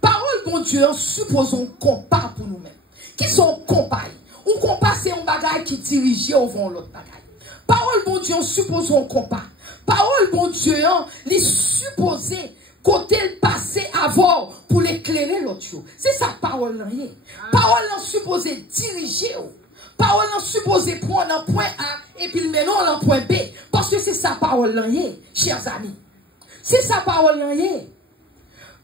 parole bon Dieu, supposons compas pour nous-mêmes. Qui sont compas? Un compas, c'est un bagage qui dirige au vent l'autre bagage. Parole bon Dieu, supposons compas. Parole bon Dieu, les supposés côté le passé avant pour l'éclairer l'autre. C'est ça parole là. Parole là supposé diriger. Parole là supposé prendre un point A et puis le mener en point B. Parce que c'est ça parole là, chers amis. C'est ça parole là.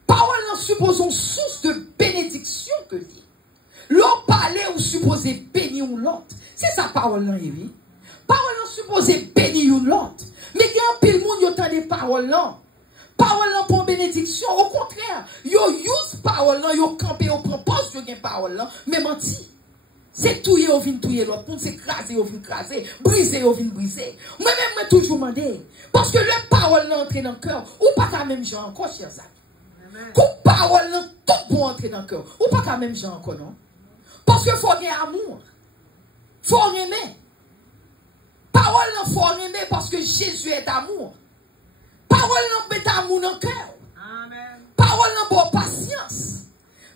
Parole là supposons source de bénédiction que dit. L'on parlait ou supposé bénir ou l'autre. C'est ça parole là, oui. Parole là supposé bénir ou l'autre. Mais il y a un pile monde qui entend des paroles là. Parole là pour bénédiction. Au contraire, yo use parole là, yo campé, yo prend poste de parole là, mais menti. C'est tout yo vin touyer l'autre, pour s'écraser, yo vin craser, briser, yo vin briser. Moi-même, moi toujours demandé. Parce que le parole là entre dans le cœur, ou pas quand même gens encore, chers amis. Quand parole là, tout bon entrer dans le cœur, ou pas quand même gens encore, non? Parce que faut gagner amour. Faut aimer. Parole là, faut aimer parce que Jésus est amour. Parole là, met amour dans le cœur. Parole là, bon patience.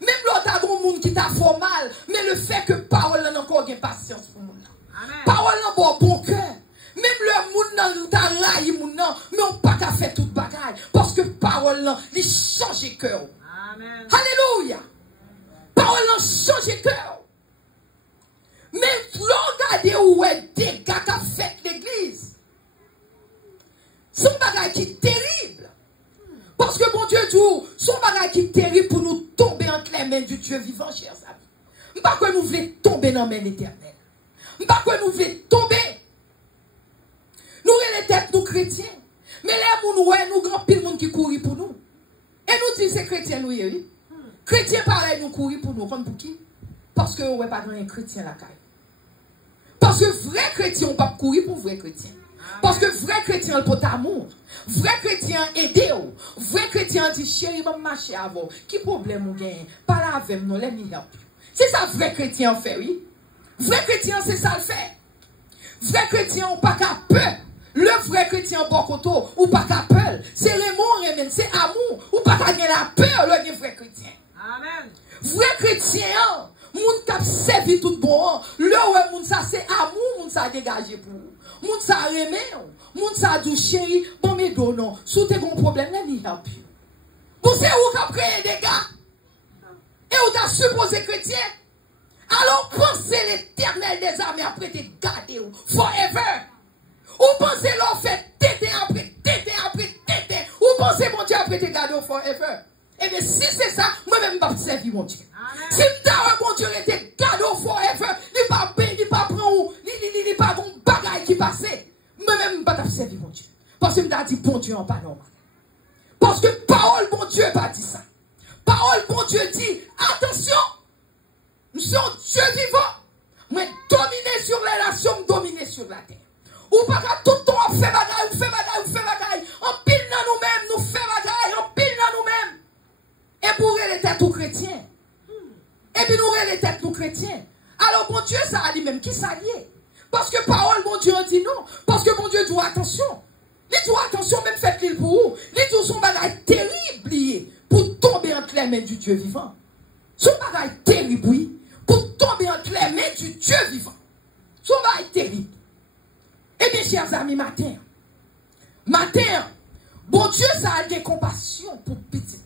Même l'autre a un monde qui t'a fait mal, mais le fait que parole là, n'a encore de patience pour nous. Parole là, bon cœur. Même le monde là, nous t'a raillé, mais on pas qu'à faire toute bagaille. Parce que parole là, il change le cœur. Alléluia. Parole là, change le cœur. Mais regardez où est des gars qui ont fait l'église. C'est un bagage qui est terrible. Parce que bon Dieu dit, son bagage qui est terrible pour nous tomber entre les mains du Dieu vivant, chers amis. Pas que nous voulons tomber dans les mains éternelles. Pas que nous voulons tomber. Nous les têtes, nous chrétiens. Mais là, nous grand pile monde qui courit pour nous. Et nous disons, c'est chrétien, nous, oui. Chrétiens, pareil, nous courir pour nous. Comme pour qui? Parce que ouais pas un chrétien la caille. Parce que vrai chrétien, on ne peut pas courir pour vrai chrétien. Parce que vrai chrétien, il peut amour. Vrai chrétien, aider. Vrai chrétien, dit, chérie, va marcher avant. Qui problème vous gagne? Pas là avec nous, les milliards. C'est ça, vrai chrétien fait, oui. Vrai chrétien, c'est ça le fait. Vrai chrétien, on pas qu'à peur. Le vrai chrétien, bon côté, ou pas qu'à peur. C'est l'amour, c'est amour. Ou pas qu'à la peur, le vrai chrétien. Amen. Vrai chrétien, moun tap servi tout bon. Le ouais moun ça c'est amour, moun ça dégagé pour. Moun ça remè, moun ça dou chéri, bon me non. Sou te bon problème, let me help you. Vous c'est où qu'a créé des gars? Et où t'as supposé chrétien? Alors pensez l'éternel des armées après te garder forever. Ou pensez l'on fait tété après tété après tété. Ou pensez mon Dieu après te garder forever. Eh bien, si c'est ça, moi-même, je vais servir mon Dieu. Amen. Si mon Dieu était cadeau forever, il ne pas prendre, il pas bon bagaille qui passe. Moi-même, je ne vais servir mon Dieu. Parce que je me dis, bon Dieu, en pas normal. Parce que parole, bon Dieu, pas dit ça. Parole, bon Dieu dit, attention, nous sommes Dieu vivant. Moi, dominer sur les nations, dominer sur la terre. Ou pas qu'à tout le temps, on fait bagaille, on fait bagaille, on fait bagaille. On pile dans nous-mêmes, nous fait bagaille, on pile dans nous-mêmes. Et pour les têtes aux chrétiens. Et puis nous les têtes aux chrétiens. Alors bon Dieu, ça a dit même qui ça lié. Parce que parole, bon Dieu dit non. Parce que bon Dieu dit attention. Il dit attention, même faites-le pour vous. Il dit son bagage terrible pour tomber entre les mains du Dieu vivant. Son bagage terrible, oui. Pour tomber entre les mains du Dieu vivant. Son bagage terrible. Eh bien, chers amis, matin, bon Dieu, ça a des compassion pour petit.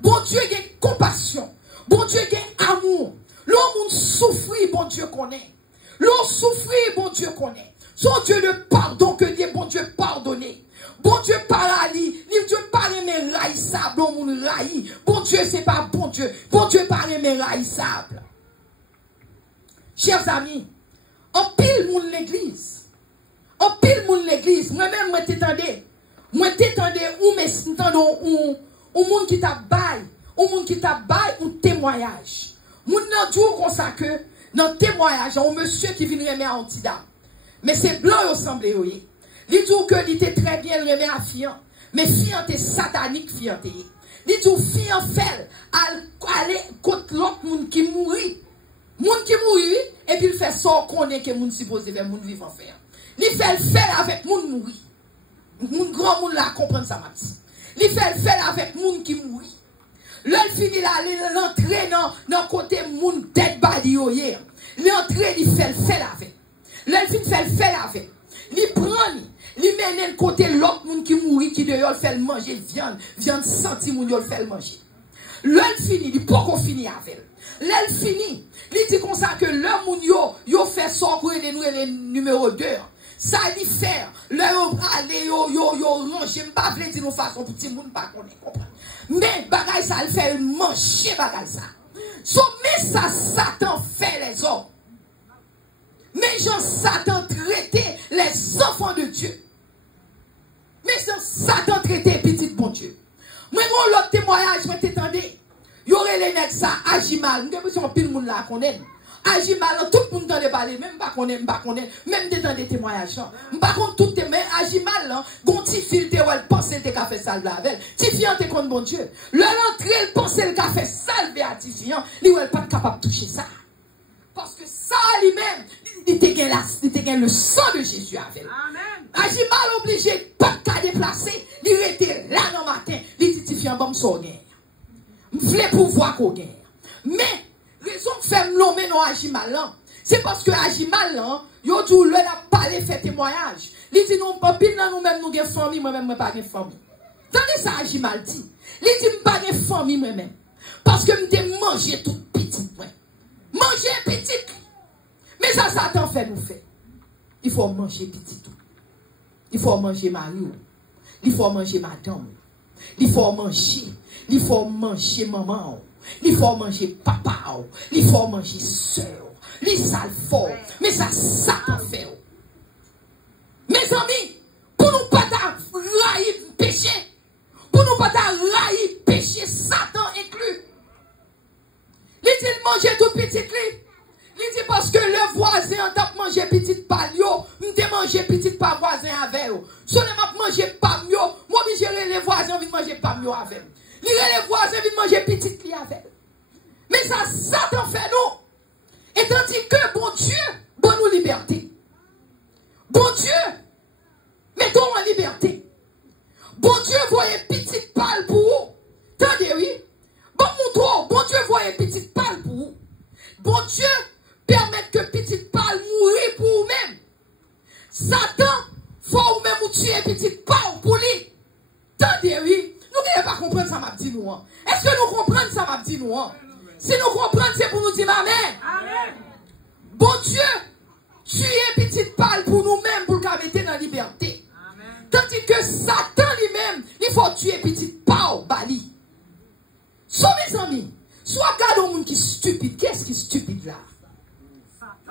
Bon Dieu a compassion. Bon Dieu a amour. L'homme souffre, bon Dieu connaît. L'homme souffre, bon Dieu connaît. Son Dieu le pardon que Dieu, bon Dieu pardonné. Bon Dieu paralyse. Dieu parle mais raïssable. On raï. Bon Dieu, c'est pas bon Dieu. Bon Dieu parle mais raïssable. Chers amis, en pile moun l'église. En pile moun l'église. Moi-même, moi t'étendais. Moi t'étendais ou mais t'entendons ou moun qui t'a bail, ou moun qui t'a bail ou témoignage. Moun nan djou comme ça que dans témoignage, un monsieur qui vient remettre un petit dame. Mais c'est blanc au semblé oui. Il dit que il était très bien remis à fiant. Mais fiant est satanique fiant. Il dit fiant fait aller contre l'autre monde qui mourit. Monde qui mourit et puis il fait ça qu'on est que monde supposé faire monde vivant faire. Il fait le faire avec monde mourir. Moun grand monde là comprendre ça m'a dit. Il fait le faire avec monde qui mourit. Là il finit là l'entrée dans côté monde dead body hier. L'entrée il fait le faire avec. Là il finit fait le faire avec. Il prend il mène côté l'autre monde qui mourit qui dehors fait le manger viande senti moun yo fait le manger. Là il finit il pas qu'on finit avec. Là il finit il dit comme ça que le moun yo fait ça pour les numéro 2. Ça dit faire le aller yo manger pas vle dire nous façon petit monde pas connaît comprendre. Mais bagay ça il fait manger bagay ça. So mais ça Satan fait les hommes. Mais Jean Satan traitait les enfants de Dieu. Mais Jean Satan traitait petit bon Dieu. Moi mon l'autre témoignage moi t'entendez. Y aurait les nèg ça agit mal. Nous devons pile monde là connaît. Agit mal tout le monde dans les parler même pas connaît même dans des témoignages. Par contre tout mais agit mal bon petit fil te elle penser te café salve avec. Ti fiant te contre bon Dieu. Le l'entrée elle penser le café salve à ti fiant, lui elle pas capable toucher ça. Parce que ça lui-même il te gagne le sang de Jésus avec. Amen. Agit mal obligé pas qu'à déplacer, il était là dans matin, il dit fiant bon so gagne. M'vle pouvoir qu'on gagne. Mais raison que fait nommer non agit mal c'est parce que agit mal yo dit le n'a parlé fait témoignage. Il dit non pas pile nous même nous gagne famille moi même moi pas gagne famille. Tandis ça agit mal dit. Il dit pas gagne famille moi même parce que m'te manger tout petit moi. Manger petit. Mais ça Satan fait nous faire. Il faut manger petit tout. Il faut manger Mario. Il faut manger madame. Il faut manger maman. Il faut manger papa. Il faut manger soeur. Il ça le fort. Mais ça Satan fait. Mes amis, pour nous pas railler péché, pour nous pas railler péché, Satan inclus. Il dit manger tout petit clé. Il dit parce que le voisin en tape manger petite palio, m'te manger petite pas voisin avec eux. Seulement manger pas mieux, moi je gérer les voisins vient manger pas mieux avec eux. Les voisins viennent manger petite clé avec eux. Mais ça Satan fait nous. Et tandis que bon Dieu donne nous liberté. Bon Dieu, mettons en liberté. Bon Dieu voyait petite balle pour vous. Tendez oui. Bon mon bon Dieu voyait petite balle pour vous. Bon Dieu permet que petite balle mourir pour vous-même. Satan, faut vous-même vous tuer petite balle pour lui. Tendez oui. Nous ne pouvons pas comprendre ça m'a dit nous. Est-ce que nous comprenons ça m'a dit nous? Si nous comprenons, c'est pour nous dire amen. Amen. Bon Dieu, tuer petite balle pour nous-mêmes, pour le mettre dans la liberté. Amen. Tandis que Satan lui-même, il faut tuer petite balle, bali. Soit mes amis, soit garde un monde qui est stupide. Qu'est-ce qui est stupide là?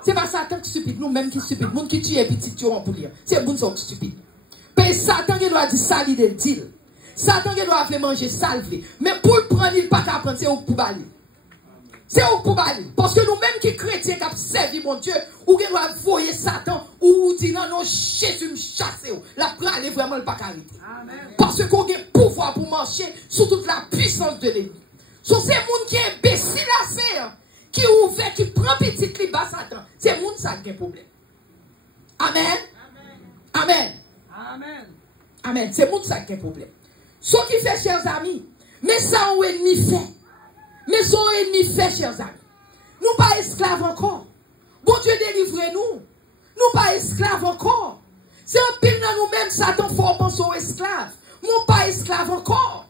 C'est pas Satan qui est stupide, nous-mêmes qui est stupide. Le monde qui tue petit tueur pour lire. C'est le monde qui est stupide. Mais Satan qui doit dire ça, il dit. Satan qui doit manger salvé. Mais pour le prendre, il ne peut pas prendre, c'est au pour bali. C'est au pour bali. Parce que nous-mêmes qui chrétiens qui avons servi mon Dieu, ou qui doit voyer Satan, ou dit non, non, Jésus me chasse. La pralle est vraiment le pas arrêter. Parce qu'on a pouvoir pour marcher sous toute la puissance de l'ennemi. So, c'est le monde qui est imbécile à qui est ouvert, qui prend petit clip à Satan. C'est le monde qui a un problème. Amen. Amen. Amen. Amen. C'est le monde qui a un problème. Ce qui fait, chers amis, mais ça, on ennemi fait. Mais son ennemi fait, chers amis. Nous pas esclaves encore. Bon Dieu délivre-nous. Nous pas esclaves encore. C'est un pile dans nous-mêmes, Satan faut penser aux esclaves. Nous pas esclaves encore.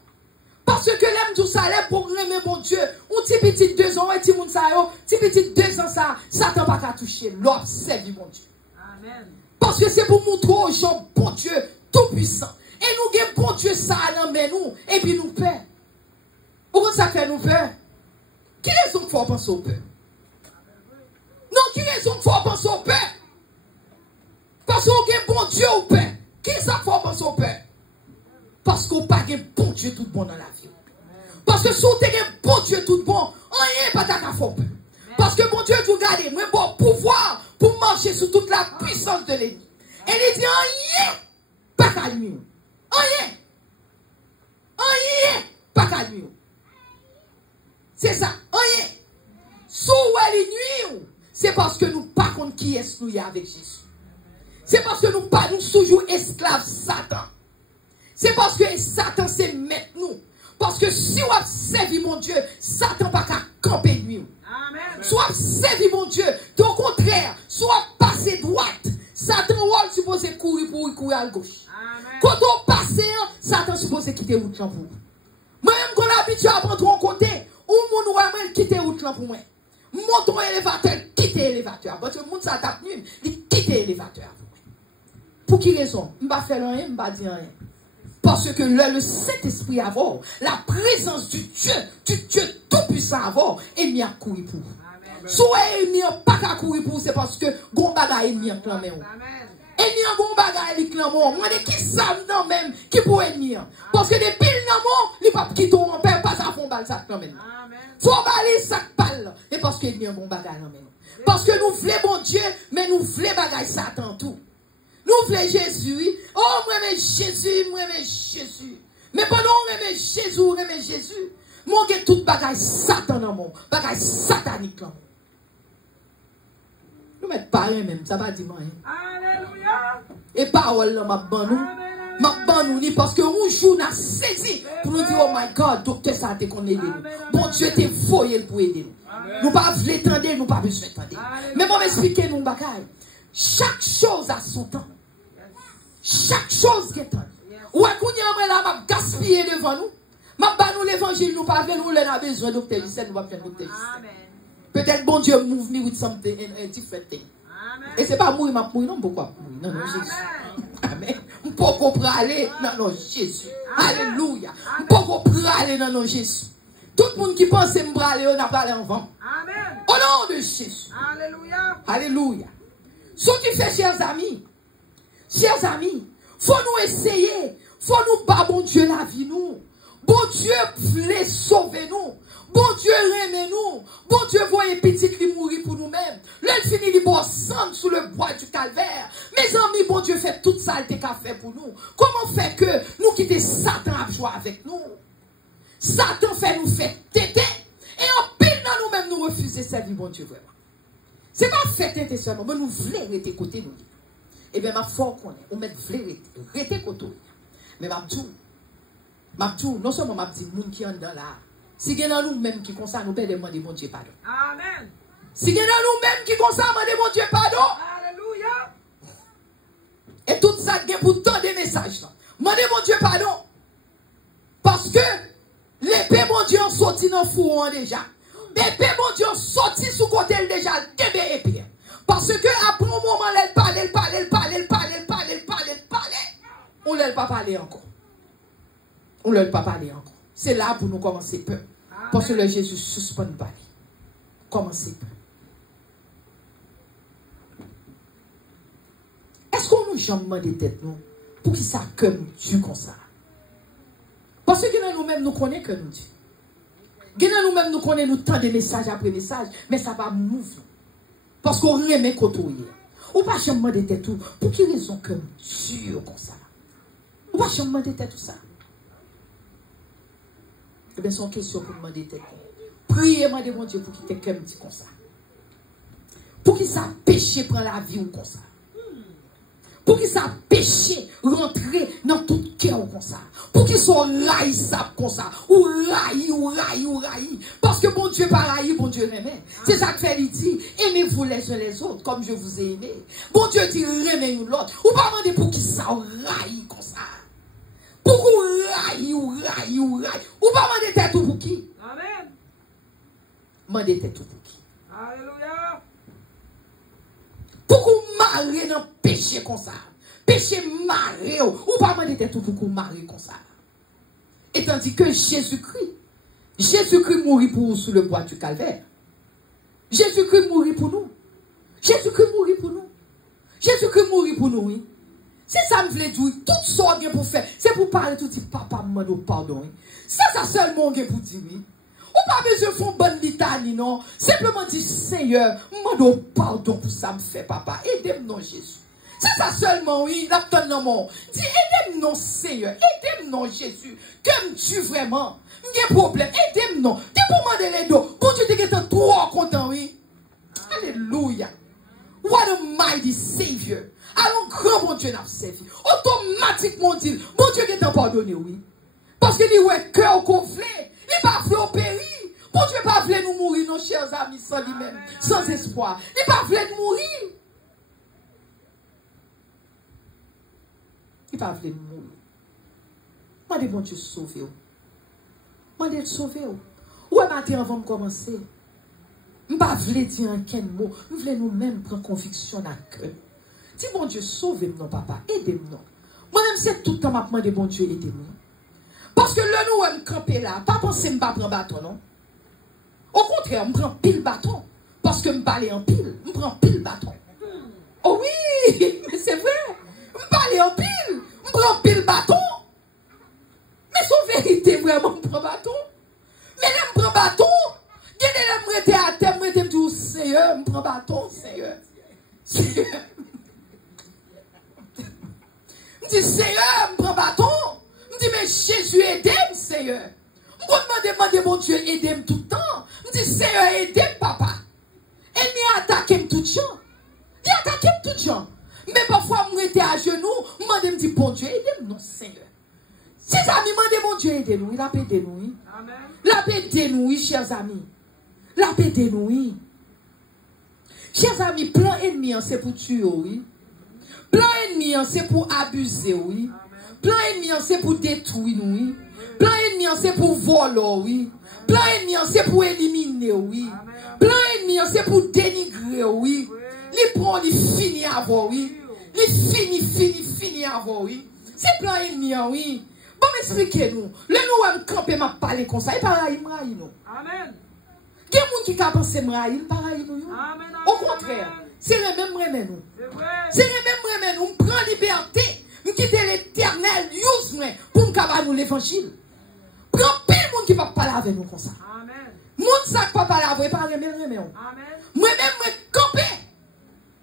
Parce que l'aime tout ça, l'aime pour aimer mon Dieu. Un petit 2 ans, un petit 2 ans, ça, Satan va pas toucher. L'autre, servir mon Dieu. Amen. Parce que c'est pour montrer aux gens, bon Dieu, tout puissant. Et nous avons bon Dieu ça à nous, et puis nous peur. Pourquoi ça fait nous peur? Qui raison qu'il faut penser au peur? Non, qui raison qu'il faut penser au peur? Parce qu'on a bon Dieu au peur. Qui ça faut penser au peur? Parce qu'on n'a pas un bon Dieu tout bon dans la vie. Parce que si on a un bon Dieu tout bon, rien n'est pas ta faire peur. Parce que bon Dieu vous garde, moi bon pouvoir pour marcher sur toute la puissance de l'ennemi. Et il dit rien pas qu'à nuire. Rien. Rien, pas qu'à nuire. C'est ça, rien. Sous elle nuire, c'est parce que nous pas contre qui est nous avec Jésus. C'est parce que nous pas nous toujours esclaves Satan. C'est parce que Satan c'est mettre nous. Parce que si on a servi mon Dieu, Satan pas qu'à camper nuire. Soit servi mon Dieu, au contraire, soit passer droite. Satan est supposé courir à gauche. Quand on passe, Satan est supposé quitter route pour vous. Moi-même, quand l'habitude à prendre un côté, ou mon ouamel quitter route pour moi. Montons élévateur, quitter élévateur. Parce que le monde s'attaque nul, il quitte élévateur. Pour qui raison? Je ne vais pas faire rien, je ne vais pas dire rien. Parce que le Saint-Esprit avant, la présence du Dieu tout-puissant avant, est mis à courir pour vous. Soit il n'y a pas qu'à courir pour vous, c'est parce que gon bagay est mis à clamer. Et n'y a gon bagay est clamer. Moi, qui savent non même qui peut être. Parce que depuis le nom, il n'y a pas qui tombe en paix, pas à fond balle ça clamer. Faut baler ça balle. Et parce qu'il n'y a gon bagay non même. Parce que nous voulons bon Dieu, mais nous voulons bagay Satan tout. Nous voulons Jésus. Oh, moi, mais Jésus, moi, mais Jésus. Mais pendant que Jésus, mais Jésus, moi, j'ai tout bagay Satan dans mon, bagay satanique là. Nous mettons pas rien même, ça va dire rien. Alléluia. Et parole là, ma bonne nous, parce que un jour, on a saisi pour nous dire, oh my God, docteur, ça a été qu'on aide nous. Bon Dieu, t'es foyé pour aider nous. Nous pas voulons tendre, nous pas besoin de tendre. Mais moi, m'expliquer nous bagay. Chaque chose a son temps. Chaque chose qui est temps. Ou est-ce qu'on y a là, m'a gaspillé devant nous? M'a pas nous l'évangile, nous pas nous l'avons besoin, docteur Lucien, nous va faire docteur Lucien. Peut-être bon Dieu move me with something, a different thing. Et c'est pas moi, m'a mourir, non, pourquoi? Non, non, Jésus. Amen. On peut comprendre aller dans non Jésus. Alléluia. On peut comprendre aller dans non Jésus. Tout le monde qui pense me braler, on a parlé en vent. Amen. Au nom de Jésus. Alléluia. Alléluia. Ce qui fait, chers amis, faut nous essayer, faut nous battre, bon Dieu, la vie nous. Bon Dieu voulait sauver nous. Bon Dieu aime nous. Bon Dieu voyait petit qui mourir pour nous-mêmes. L'un finit libre ensemble sous le bois du calvaire. Mes amis, bon Dieu fait toute ça qu'a fait pour nous. Comment fait que nous quitter Satan à jouer avec nous? Satan fait nous faire téter. Et en pile dans nous-mêmes, nous refuser servir bon Dieu vraiment. C'est pas fait téter seulement, mais nous voulons rester côté nous. Eh bien, ma foi qu'on est, on met rester côté. Mais ma Mabdou, non seulement m'a dit, moun qui en dans là. Si il y a nous-mêmes qui concernent, nous pouvons demander mon Dieu pardon. Amen. Si il y a nous-mêmes qui concernent, demander mon Dieu pardon. Alléluia. Et tout ça, il y a pour tant de messages. Demandez mon Dieu pardon. Parce que l'épée, mon Dieu, en sorti dans le four déjà. L'épée, mon Dieu, en sorti sous côté déjà. Épée. Parce que après un moment, elle parle. On ne l'a pas parlé encore. On ne leur pas parler encore. C'est là pour nous commencer peu. Parce que le Jésus suspend nous parler. Commencer peu. Est-ce qu'on nous jamais des têtes nous pour qu'il ça que nous Dieu comme ça? Parce que nous-mêmes nous connaissons que nous Dieu. Nous-mêmes nous connaissons nous tant de messages après messages, mais ça va mouvoir. Parce qu'on remet côté. Ou pas jamais des têtes tout. Pour quelle raison que nous Dieu comme ça? Ou pas jamais des têtes tout ça? Eh bien, c'est une question pour demander tête. Priez, demandez mon Dieu pour qu'il te comme dit comme ça. Pour qu'il ça péché prend la vie ou comme ça. Pour qu'il ça péché rentrer dans tout cœur comme ça. Pour qu'il soit raillissable comme ça. Ou raille. Parce que bon Dieu pas raille, bon Dieu aimé. C'est ça que fait, il dit, aimez-vous les uns les autres comme je vous ai aimé. Bon Dieu dit, aimez l'autre. Ou pas demander pour qu'il ça raille comme ça. Pour ou raille. Ou pas demander tête ou pour qui? Amen. Demander tête ou pour qui? Alléluia. Pour qu'on marre dans le péché comme ça. Péché marre. Ou pas demander tête ou pour qu'on marre comme ça. Et tandis que Jésus-Christ mourit pour nous sous le bois du calvaire. Jésus-Christ mourit pour nous. Jésus-Christ mourit pour nous, oui. C'est ça me voulait dire, tout ça bien pour faire, c'est pour parler tout dit, papa, me pardon. C'est ça seulement pour dire, oui. Ou pas besoin de faire une bonne litanie, non. Simplement dire, Seigneur, me pardon pour ça me fait, papa. Aidez-moi, non, Jésus. C'est ça seulement, oui, la tonne dans mon. Dis, aidez-moi, Seigneur, aidez-moi, Jésus, que me tue vraiment. J'ai problème, aidez-moi. T'es pour demander les dos. Quand tu t'es trop content, oui. Alléluia. What a mighty Savior. Alors, grand bon Dieu n'a servi. Automatiquement dit, bon Dieu qui t'a pardonné, oui. Parce que dit, ouais, cœur gonflé, il pas voulu au périr. Bon Dieu pas voulu nous mourir, nos chers amis, sans lui-même, sans espoir. Il pas voulu nous mourir. Il pas voulu nous mourir. Moi, bon Dieu sauver. Moi, Dieu sauver. Où est matin avant de commencer? Je ne veux pas dire un mot. Je veux nous-mêmes prendre conviction à cœur. Dis, bon Dieu, sauvez-moi, papa. Aidez-moi. Moi-même, c'est tout le temps, je demande, bon Dieu, aidez-moi. Parce que là, nous, on camper là. Pas penser que je ne vais pas prendre bâton, non? Au contraire, je prends pile bâton. Parce que je parle en pile. Je prends pile bâton. Oh oui, mais c'est vrai. Je parle en pile. Je prends pile bâton. Mais c'est vérité, vraiment, je prends bâton. Mais là, je prends bâton. Je suis à terre, je dis, Seigneur, je prends bâton, Seigneur. Seigneur. Je dis, Seigneur, je prends bâton. Je dis, mais Jésus, aidez-moi, Seigneur. Je demande, mon Dieu, aidez-moi tout le temps. Je dis, Seigneur, aidez-moi, papa. Et il attaque tout le temps. Il attaque tout le temps. Mais parfois, je suis à genoux, je me dis, bon Dieu, aidez-moi, non, Seigneur. Si amis, demandez, mon Dieu, aidez-nous. Il a aidé nous. Il a aidé nous, chers amis. Il a aidé nous. Chers amis, plein ennemi, c'est pour tuer, oui. Plein ennemi, c'est pour abuser, oui. Plein ennemi, c'est pour détruire, oui. Plein ennemi, c'est pour voler, oui. Plein ennemi, c'est pour éliminer, oui. Plein ennemi, c'est pour dénigrer, oui. Il prend, il finit avant, oui. Il finit avant, oui. C'est plein ennemi, oui. Bon, expliquez-nous. Le nous, camper, m'a parlé comme ça. Et pareil, nous. Amen. Il y a des gens qui ont pensé que pareil, nous. Au contraire, c'est le même remède, nous. C'est le même remède, nous. On prend liberté. Nous quittons l'éternel, use-moi, pour nous nous l'évangile. Prends pile de monde qui ne va pas parler avec nous comme ça. Amen. Monde ça qui ne va pas parler avec nous, pas remède, remède. Moi-même, je camper.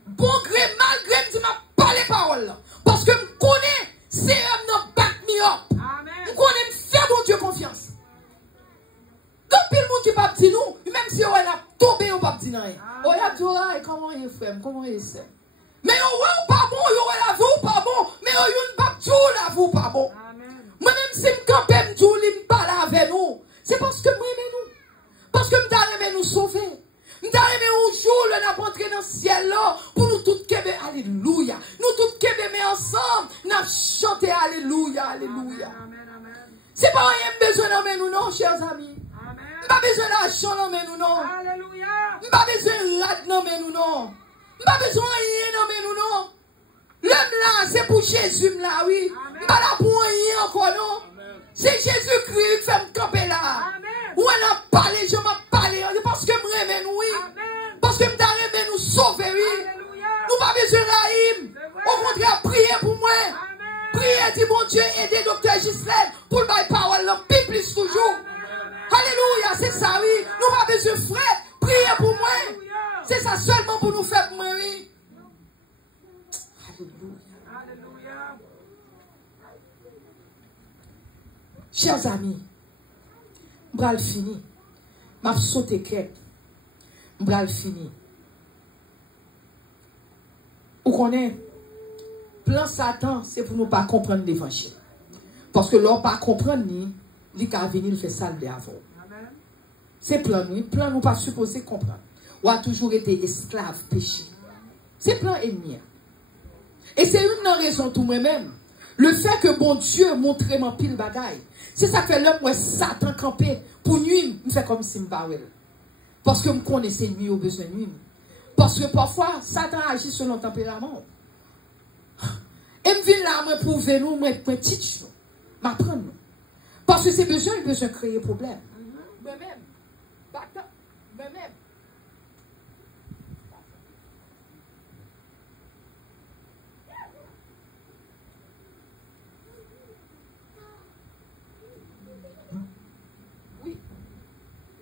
Bon gré, malgré, je m'a pas les paroles. Parce que je connais, c'est un back me up. Je connais, je fais mon Dieu confiance. Donc, pile de monde qui ne va pas dire nous, même si on a tombé, on ne va pas dire rien. On a dit, comment il est frère, comment il est sœur. Mais on pas bon, on la vous pas bon, mais on pas tout la vous pas bon. Moi-même, si je campe, je ne parle avec nous. C'est parce que moi, nous. Parce que je nous sauver. Je un jour, on a rentré dans le ciel là, pour nous tous québé, alléluia. Nous tous québé, mais ensemble, nous avons chanté, alléluia, alléluia. C'est pas rien besoin de nous, non, chers amis. Pas besoin d'argent dans nous, non. Pas besoin de rad dans nous, non. Pas besoin de rien dans nous, non. L'homme là, c'est pour Jésus là, oui. Pas là pour rien encore, non. C'est Jésus-Christ qui fait me camper là. Ou on a parlé, je m'en parlé. Parce que je m'aime, oui. Parce que je m'aime nous sauver, oui. Nous pas besoin de la. Au contraire, priez pour moi. Priez, dit mon Dieu, aidez docteur Gislaine pour le bail parole, plus toujours. Alléluia, c'est ça, oui. Nous pas besoin de frère. Priez pour moi. C'est ça seulement pour nous faire mourir. Alléluia. Chers amis, m'bral fini. M'a sauté quête. M'bral fini. Vous connaissez, plan Satan, c'est pour nous pas comprendre l'évangile. Parce que l'on pas comprendre ni, il a venir le faire salver avant. C'est plan nous pas supposé comprendre. Ou a toujours été esclave péché. C'est plan ennemi. Et c'est une raison tout moi-même. Le fait que bon Dieu montre mon pile bagaille. C'est ça que fait l'homme où Satan campé pour nuire, me fait comme si me parle. Parce que me connaissais nuit au besoin nuit. Parce que parfois Satan agit selon le tempérament. Et me vient là me prouver nous moi petit nous. M'apprendre nous. Parce que c'est besoin de créer problème. Moi-même. Moi-même.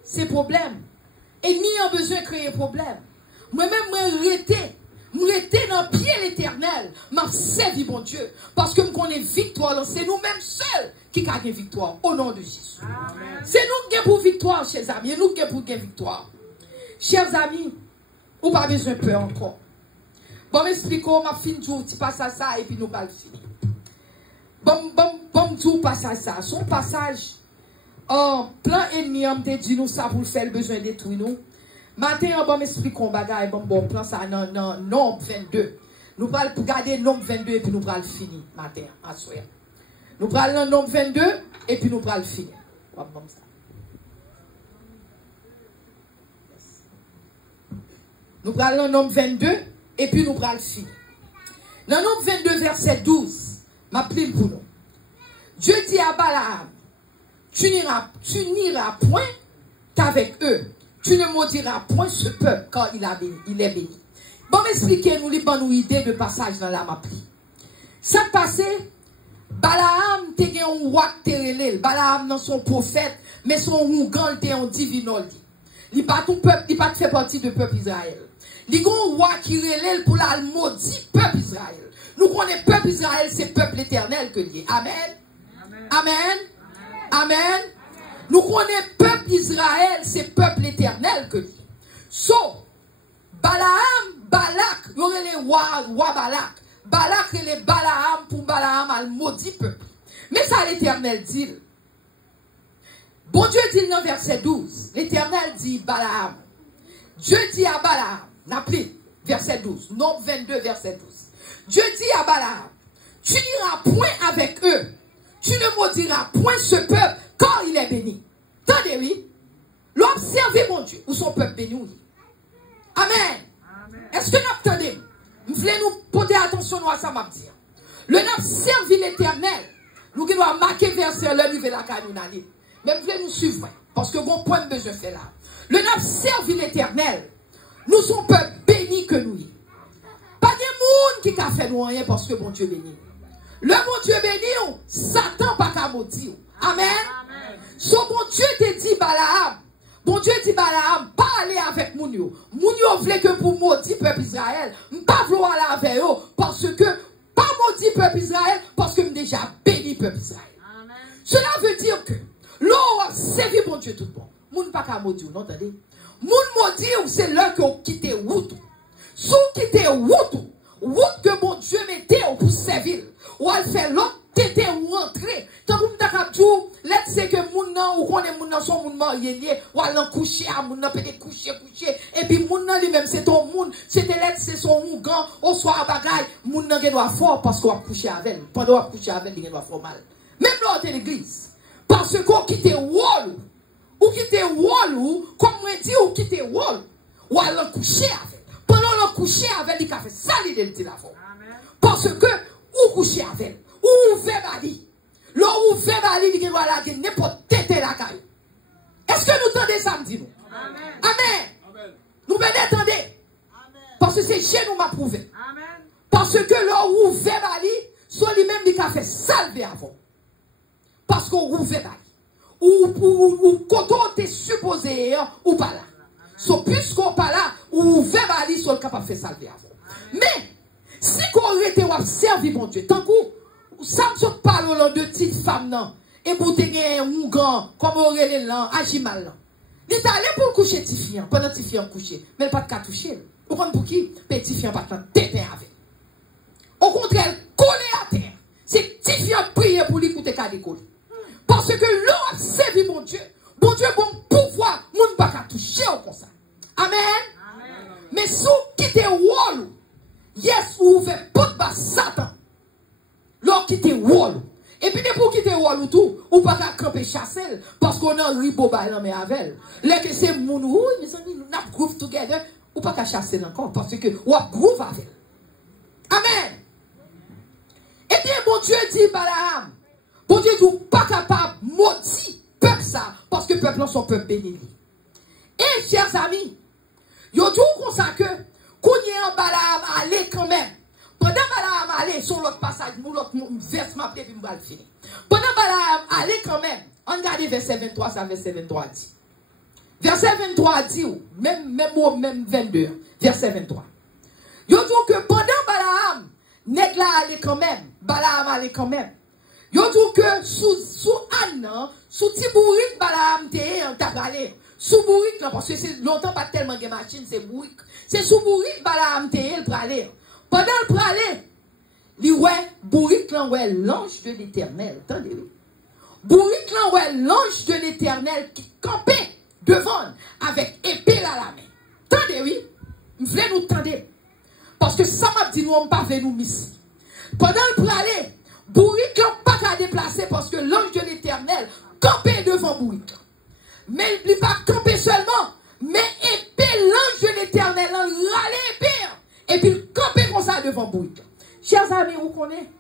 C'est problème. Et ni a besoin de créer problème. Moi-même, moi, arrêter. m'étais dans le pied l'éternel, m'a servi mon Dieu. Parce que me connaît victoire, c'est nous-mêmes seuls qui avons victoire au nom de Jésus. C'est nous qui avons pour victoire, chers amis. Et nous qui avons pour victoire. Chers amis, ou pas besoin de peur encore. Bon, m'expliquons, ma fin du petit passage ça et puis nous allons finir. Bon, du passage ça. Son passage, en plein ennemi, on te dit nous ça pour faire le besoin de détruire nous. Matin, on m'expliquons bagaille, bon, plan ça dans nombre 22. Nous allons pour garder nombre 22 et puis nous allons finir matin, à soir. Nous allons dans nombre 22 et puis nous allons finir. Nous allons dans nombre 22 et puis nous allons finir. Dans nombre 22, verset 12, ma plim pour nous. Dieu dit à Balaam, tu n'iras point qu'avec eux. Tu ne maudiras point ce peuple quand il est béni. Bon, m'expliquez-nous les bonnes idées de passage dans la mapli. Ça passé, Balaam te gen un wak terelel. Balaam non son prophète, mais son ougan te un divinol. Il pas tout peuple, il pas fait partie de peuple Israël. Il gon wak qui relèle pour la maudit peuple Israël. Nous connaissons peuple Israël, c'est peuple éternel que lié. Amen. Amen. Amen. Nous connaissons peuple Israël, c'est peuple éternel que dit. So, Balaam, Balak, il y aurait les rois Balak. Balak et les Balaam pour Balaam al maudit peuple. Mais ça l'éternel dit. Bon Dieu dit dans verset 12. L'éternel dit Balaam. Dieu dit à Balaam, n'appelez, verset 12. Nombre 22, verset 12. Dieu dit à Balaam, tu n'iras point avec eux. Tu ne maudiras point ce peuple quand il est béni. Attendez, oui. L'observer, mon Dieu, ou son peuple béni, oui. Amen. Est-ce que nous attendons? Nous voulons nous porter attention à ça, m'a dire. Le n'a servi l'éternel. Nous devons marquer verset le livre de la canonale. Mais nous voulons nous suivre. Parce que bon point de besoin fait là. Le n'a servi l'éternel. Nous sommes peuple béni que nous. Pas de monde qui a fait nous rien parce que bon Dieu béni. Le bon Dieu béni, Satan pas qu'à maudire. Amen. Son bon Dieu te dit Balaam. Bon Dieu dit Balaam, pas aller avec Mounio. Mounio voulait que pour maudire peuple Israël, pas vouloir aller avec eux, parce que, pas maudire peuple Israël, parce que déjà béni peuple Israël. Amen. Cela veut dire que, l'on a servi bon Dieu tout le monde. Moun pas qu'à maudire, non, attendez. Moun maudire, c'est l'heure qu'on quitte route. Sous quitte route que bon Dieu mettait pour servir. Ou elle fait l'autre, t'étais rentré. Tant que m'ta tout, let's say que moun nan, ou connaît moun nan son moun marié, ou elle en couché à moun nan, peut-être couché. Et puis moun nan lui-même, c'est ton moun, c'était let's say son ougan, au soir bagaille, moun nan gen doit fort parce qu'on a couché avec elle. Pendant qu'on a couché avec elle, il doit fort mal. Même là, on est l'église. Parce qu'on quitte wall, ou quitte wall, comme moi dit, ou quitte wall, ou elle en couché avec elle. Pendant qu'on couché avec elle, il a fait ça, il dit la fois. Parce que, ou couché avec elle, ou ouvert bali. L'on ouvert bali, il doit la gueule, n'importe tête la caille. Est-ce que nous entendez samedi, nous? Amen. Amen. Nous venez entendre. Parce que c'est chez nous m'a prouvé. Amen. Parce que l'on ouvert bali, soit lui-même, il a fait salver avant. Parce qu'on ouvert bali. Ou quand on est supposé, ou pas là. So, puisqu'on pas là, ou ouvert bali, soit capable de faire salver avant. Mais, si qu'on était observé, mon Dieu, tant qu'on ça me parle de petites femmes, non, et pour te gagner un grand, comme on aurait là, agit mal, là. Il est allé pour coucher petit fille, pendant petit fille couché, mais il pas de cas toucher. Vous comprenez pour qui? Petit fille pas de pépin avec. Au contraire, collé à terre. C'est petit fille prier pour lui écouter qu'à décoller. Parce que l'on a servi mon Dieu. Bon Dieu, bon pouvoir, moun pas qu'à toucher comme ça. Amen. Mais si vous quittez wall, yes, vous ouvrez porte bas Satan. L'on quitte wall. Et puis, pour quitter wall ou tout, ou pas qu'à camper chasser, parce qu'on a un ribo balan mais avec. Là que c'est mon, oui, mes amis, nous avons groove together, ou pas qu'à chasser encore, parce que, ou a groove avec. Amen. Et bien, bon Dieu dit, Balaam, bon Dieu dit, pas capable, maudit, peuple ça, parce que peuple, son peuple béni. Et, chers amis, yo dit comme ça que, qu'on y est en Balaam, allez quand même. Pendant Balaam allait sur l'autre passage, l'autre verset m'a fait, puis je vais le finir. Pendant Balaam allait quand même, on regarde verset 23, ça verset 23 dit. Verset 23 dit, même 22, verset 23. Yo dit que pendant Balaam, nèg la allait quand même, Balaam allait quand même. Yo dit que sous Anne, sous ti bourrique Balaam t'a parlé. Sous bourrique là parce que c'est longtemps pas tellement de machine, c'est bourrique. C'est sous bourrique Balaam le pralé. Pendant le pralé, li ouais bourrique là ouais l'ange de l'Éternel, attendez. Bourrique là ouais l'ange de l'Éternel qui campait devant avec épée à la main. Attendez oui. Vous voulez nous tendre. Parce que ça m'a dit nous on pas venir nous misser. Pendant le pralé, bourrique là pas qu'à déplacer parce que l'ange de l'Éternel campait devant bourrique. Mais il ne pas camper seulement, mais épée l'ange de l'Éternel, râler épée, et puis camper comme ça devant bourrique. Chers amis, vous connaissez,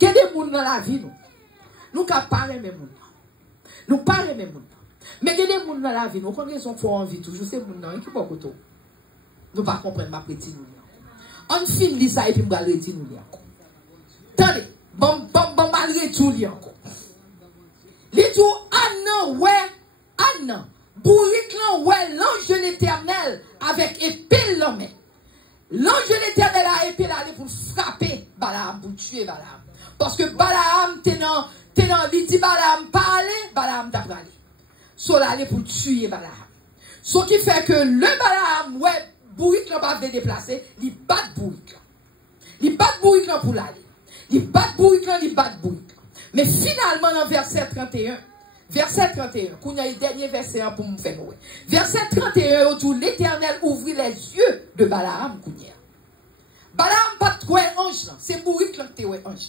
il y a des gens dans la vie, nous ne pouvons pas aimer les gens. Nous ne pouvons pas aimer les gens. Mais il y a des gens dans la vie, nous connaissons qu'on envie toujours, c'est les gens qui sont beaucoup. Nous ne pouvons pas comprendre ma petite nous. On finit ça et puis on va le dire nous. Attendez, bon, malgré tout, encore. Les jours, Anna, ouais, Anna, bourrique là, ouais, l'ange de l'Éternel avec épée la main. L'ange de l'Éternel a épée là pour frapper Balaam, pour tuer Balaam. Parce que Balaam, il dit Balaam, pas aller, Balaam t'a pas aller. So aller pour tuer Balaam. Ce qui fait que le Balaam, ouais, bourrique là, va se déplacer, il bat bourrique là. Il bat bourrique là pour l'aller. Il bat bourrique là, il bat bourrique là. Mais finalement, dans verset 31, qu'on a le dernier verset pour me faire mourir. Verset 31, où l'Éternel ouvrit les yeux de Balaam. Balaam pas de ange, c'est bourrique là qui est ange.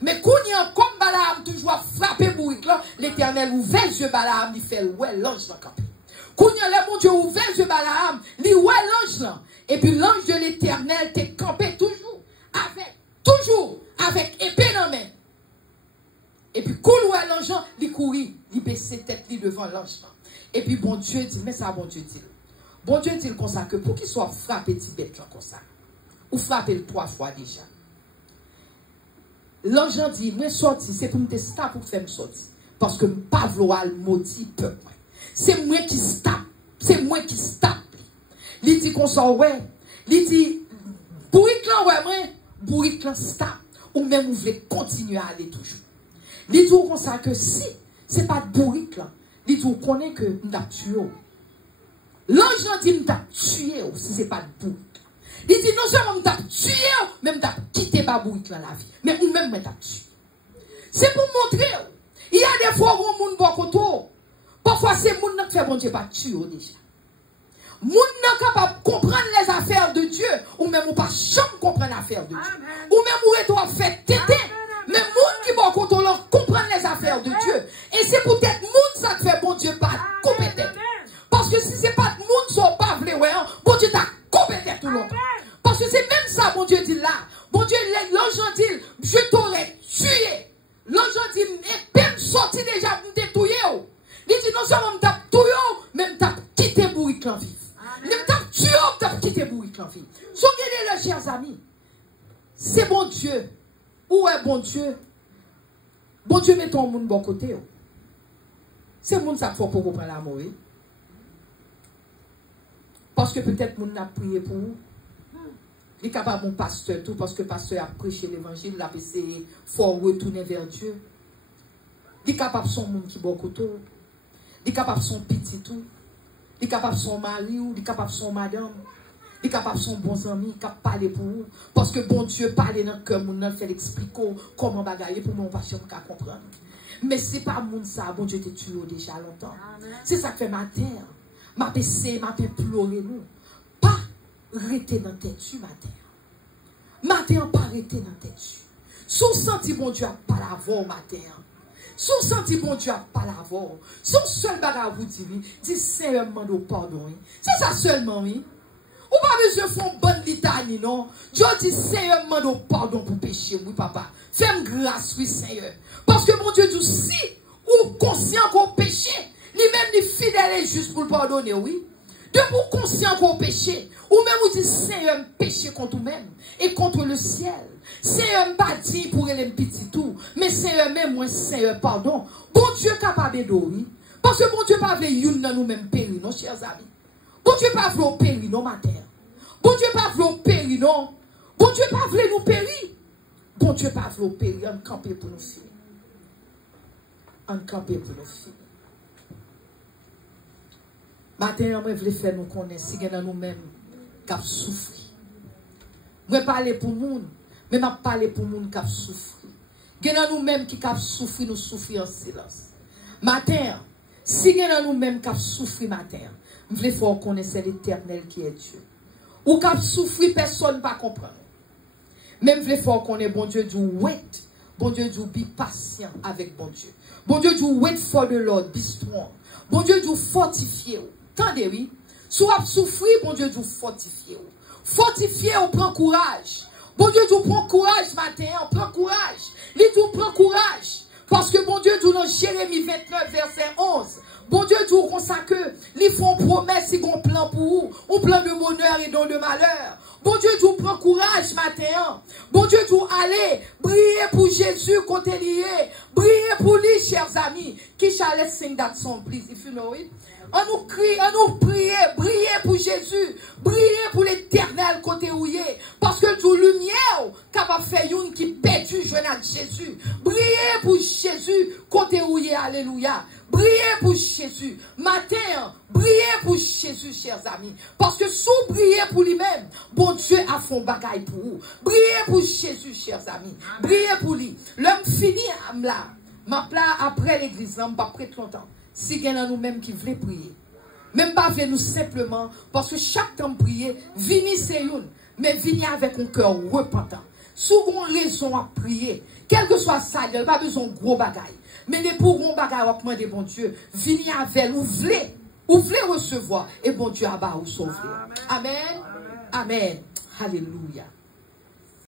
Mais Kounia, comme Balaam toujours frappé bourrique là, l'Éternel ouvert les yeux de Balaam, il fait ouais l'ange là campé. Kounia, le mon Dieu ouvert les yeux de Balaam, il ouais l'ange là. Et puis l'ange de l'Éternel t'est campé toujours avec épée dans la main. Et puis, quand l'ange, il courit, il baisse tête devant l'ange. Et puis, bon Dieu dit, mais ça, bon Dieu dit. Bon Dieu dit comme ça, que pour qu'il soit frappé, petit bête comme ça, ou frappé 3 fois déjà. L'ange dit, moi sorti, c'est pour me tester pour faire me sortir. Parce que pas vouloir le maudit peuple. C'est moi qui stappe. C'est moi qui stappe. Il dit qu'on s'en ouais. Il dit, bourrique là, ouais, moi, bourrique là, stappe. Ou même vous voulez continuer à aller toujours. Il dit comme ça que si ce n'est pas de bourrique là, il dit qu'on connaît que nous avons tué. L'ange dit nous avons tué si ce n'est pas de bourrique. Il dit non seulement nous avons tué, mais nous avons quitté la bourrique dans la vie. Mais nous même nous avons tué. C'est pour montrer. Il y a des fois où on monde beaucoup. Parfois c'est le monde qui fait bon Dieu pas tuer déjà. Moun n'est capable de comprendre les affaires de Dieu, ou même ou pas jamais comprendre les affaires de Dieu. Ou même ou est fait téter. Mais moun qui va comprendre les affaires de Dieu. Et c'est peut-être moun ça qui fait bon Dieu pas compétent. Parce que si c'est pas moun sont pas vle ouais, bon Dieu t'a compétent tout longtemps. Parce que c'est même ça bon Dieu dit là. Bon Dieu l'ange dit je t'aurais tué. L'ange dit épée sorti déjà pour te tuer. Il dit non seulement t'a tué, même t'a quitté bourrique en vie. Même t'a tué, t'a quitté bourrique en vie. Soyez les chers amis. C'est bon Dieu. Où est bon Dieu? Bon Dieu met ton monde bon côté. C'est monde ça faut pour comprendre l'amour. Parce que peut-être monde a prié pour vous. Il est capable mon pasteur tout parce que le pasteur a prêché l'évangile, il a essayé fort retourner vers Dieu. Il est capable son monde qui bon côté. Il est capable son petit tout. Il est capable son mari ou il est capable son madame. Il est capable de son bon ami, qui parler pour vous. Parce que bon Dieu parle dans le cœur, mon fait expliquer comment bagailler pour mon patient qui comprendre. Mais ce n'est pas mon ça, bon Dieu te tué déjà longtemps. C'est ça que fait ma terre. Ma PC, ma paix pleurer nous. Pas rester dans tête tu ma terre. Ma terre pas rester dans tête tu. Son senti bon Dieu a pas l'avoir ma terre. Son senti bon Dieu a pas l'avoir. Son seul bagage vous dit Seigneur demande pardon. C'est ça seulement oui. Ou pas besoin de faire une bonne litanie, non? Dieu dit, Seigneur, demande pardon pour pécher, oui, papa. Fais-moi grâce, oui, Seigneur. Parce que mon Dieu dit, si ou conscient qu'on péché, lui-même, il est fidèle et juste pour le pardonner, oui. De vous conscient qu'on péché, ou même vous dites, Seigneur, péché contre vous-même et contre le ciel. Seigneur, pas dit pour les petits tout, mais Seigneur, même moi, Seigneur, pardon. Bon Dieu, capable de oui. Parce que bon Dieu, pas veut une dans nous-mêmes périr, nos chers amis. Bon Dieu pas veut périr non matin. Bon Dieu pas voulu périr, non. Bon Dieu pas voulu nous périr. Bon Dieu pas voulu périr, on camper pour nous finir. On camper pour nous finir. Maintenant, je voulais faire nous connaître si nous-mêmes qui avons souffert. Je parle pour nous, mais je parle pour nous qui avons souffert. Il y a nous-mêmes qui avons souffert, nous souffrir en silence. Matin, si il y a nous-mêmes qui avons souffert matin, je voulais faire connaître l'Éternel qui est Dieu. Ou qui avons souffert, personne ne va comprendre. Même je voulais faire connaître bon Dieu du wait. Bon Dieu du be patient avec bon Dieu. Bon Dieu du wait for the Lord, be strong. Bon Dieu du fortifier. Attendez, oui. Si vous souffrir, bon Dieu du fortifier. Fortifier, on prend courage. Bon Dieu nous prend courage matin, on prend courage. Il nous prend courage. Parce que bon Dieu nous dans Jérémie 29, verset 11. Bon Dieu nous consacre, ils font promesse, ils ont plan pour vous. Un plan de bonheur et non de malheur. Bon Dieu nous prend courage matin. Bon Dieu nous allez briller pour Jésus côté lié. Briller pour lui, chers amis. Qui shall let's sing that song, please, if you know it. On nous crie, on nous prie, briller pour Jésus, briller pour l'Éternel côté où il est. Parce que toute lumière, capable de faire une qui perdu joindre Jésus. Briller pour Jésus côté où il est, alléluia. Briller pour Jésus. Matin, briller pour Jésus, chers amis. Parce que sous briller pour lui-même, bon Dieu a fait un bagaille pour vous. Briller pour Jésus, chers amis. Briller pour lui. L'homme fini là. Ma plat après l'église, pas après 30 ans. Si il y a nous-mêmes qui voulons prier. Même pas nous simplement, parce que chaque temps de prier, vini c'est une, mais vini avec un cœur repentant. Souvent raison à prier, quel que soit ça, il n'y a pas besoin de gros bagailles. Mais les pour gros bagailles, on demander bon Dieu, vini avec, ou voulez recevoir, et bon Dieu a bas ou sauver. Amen. Amen. Alléluia.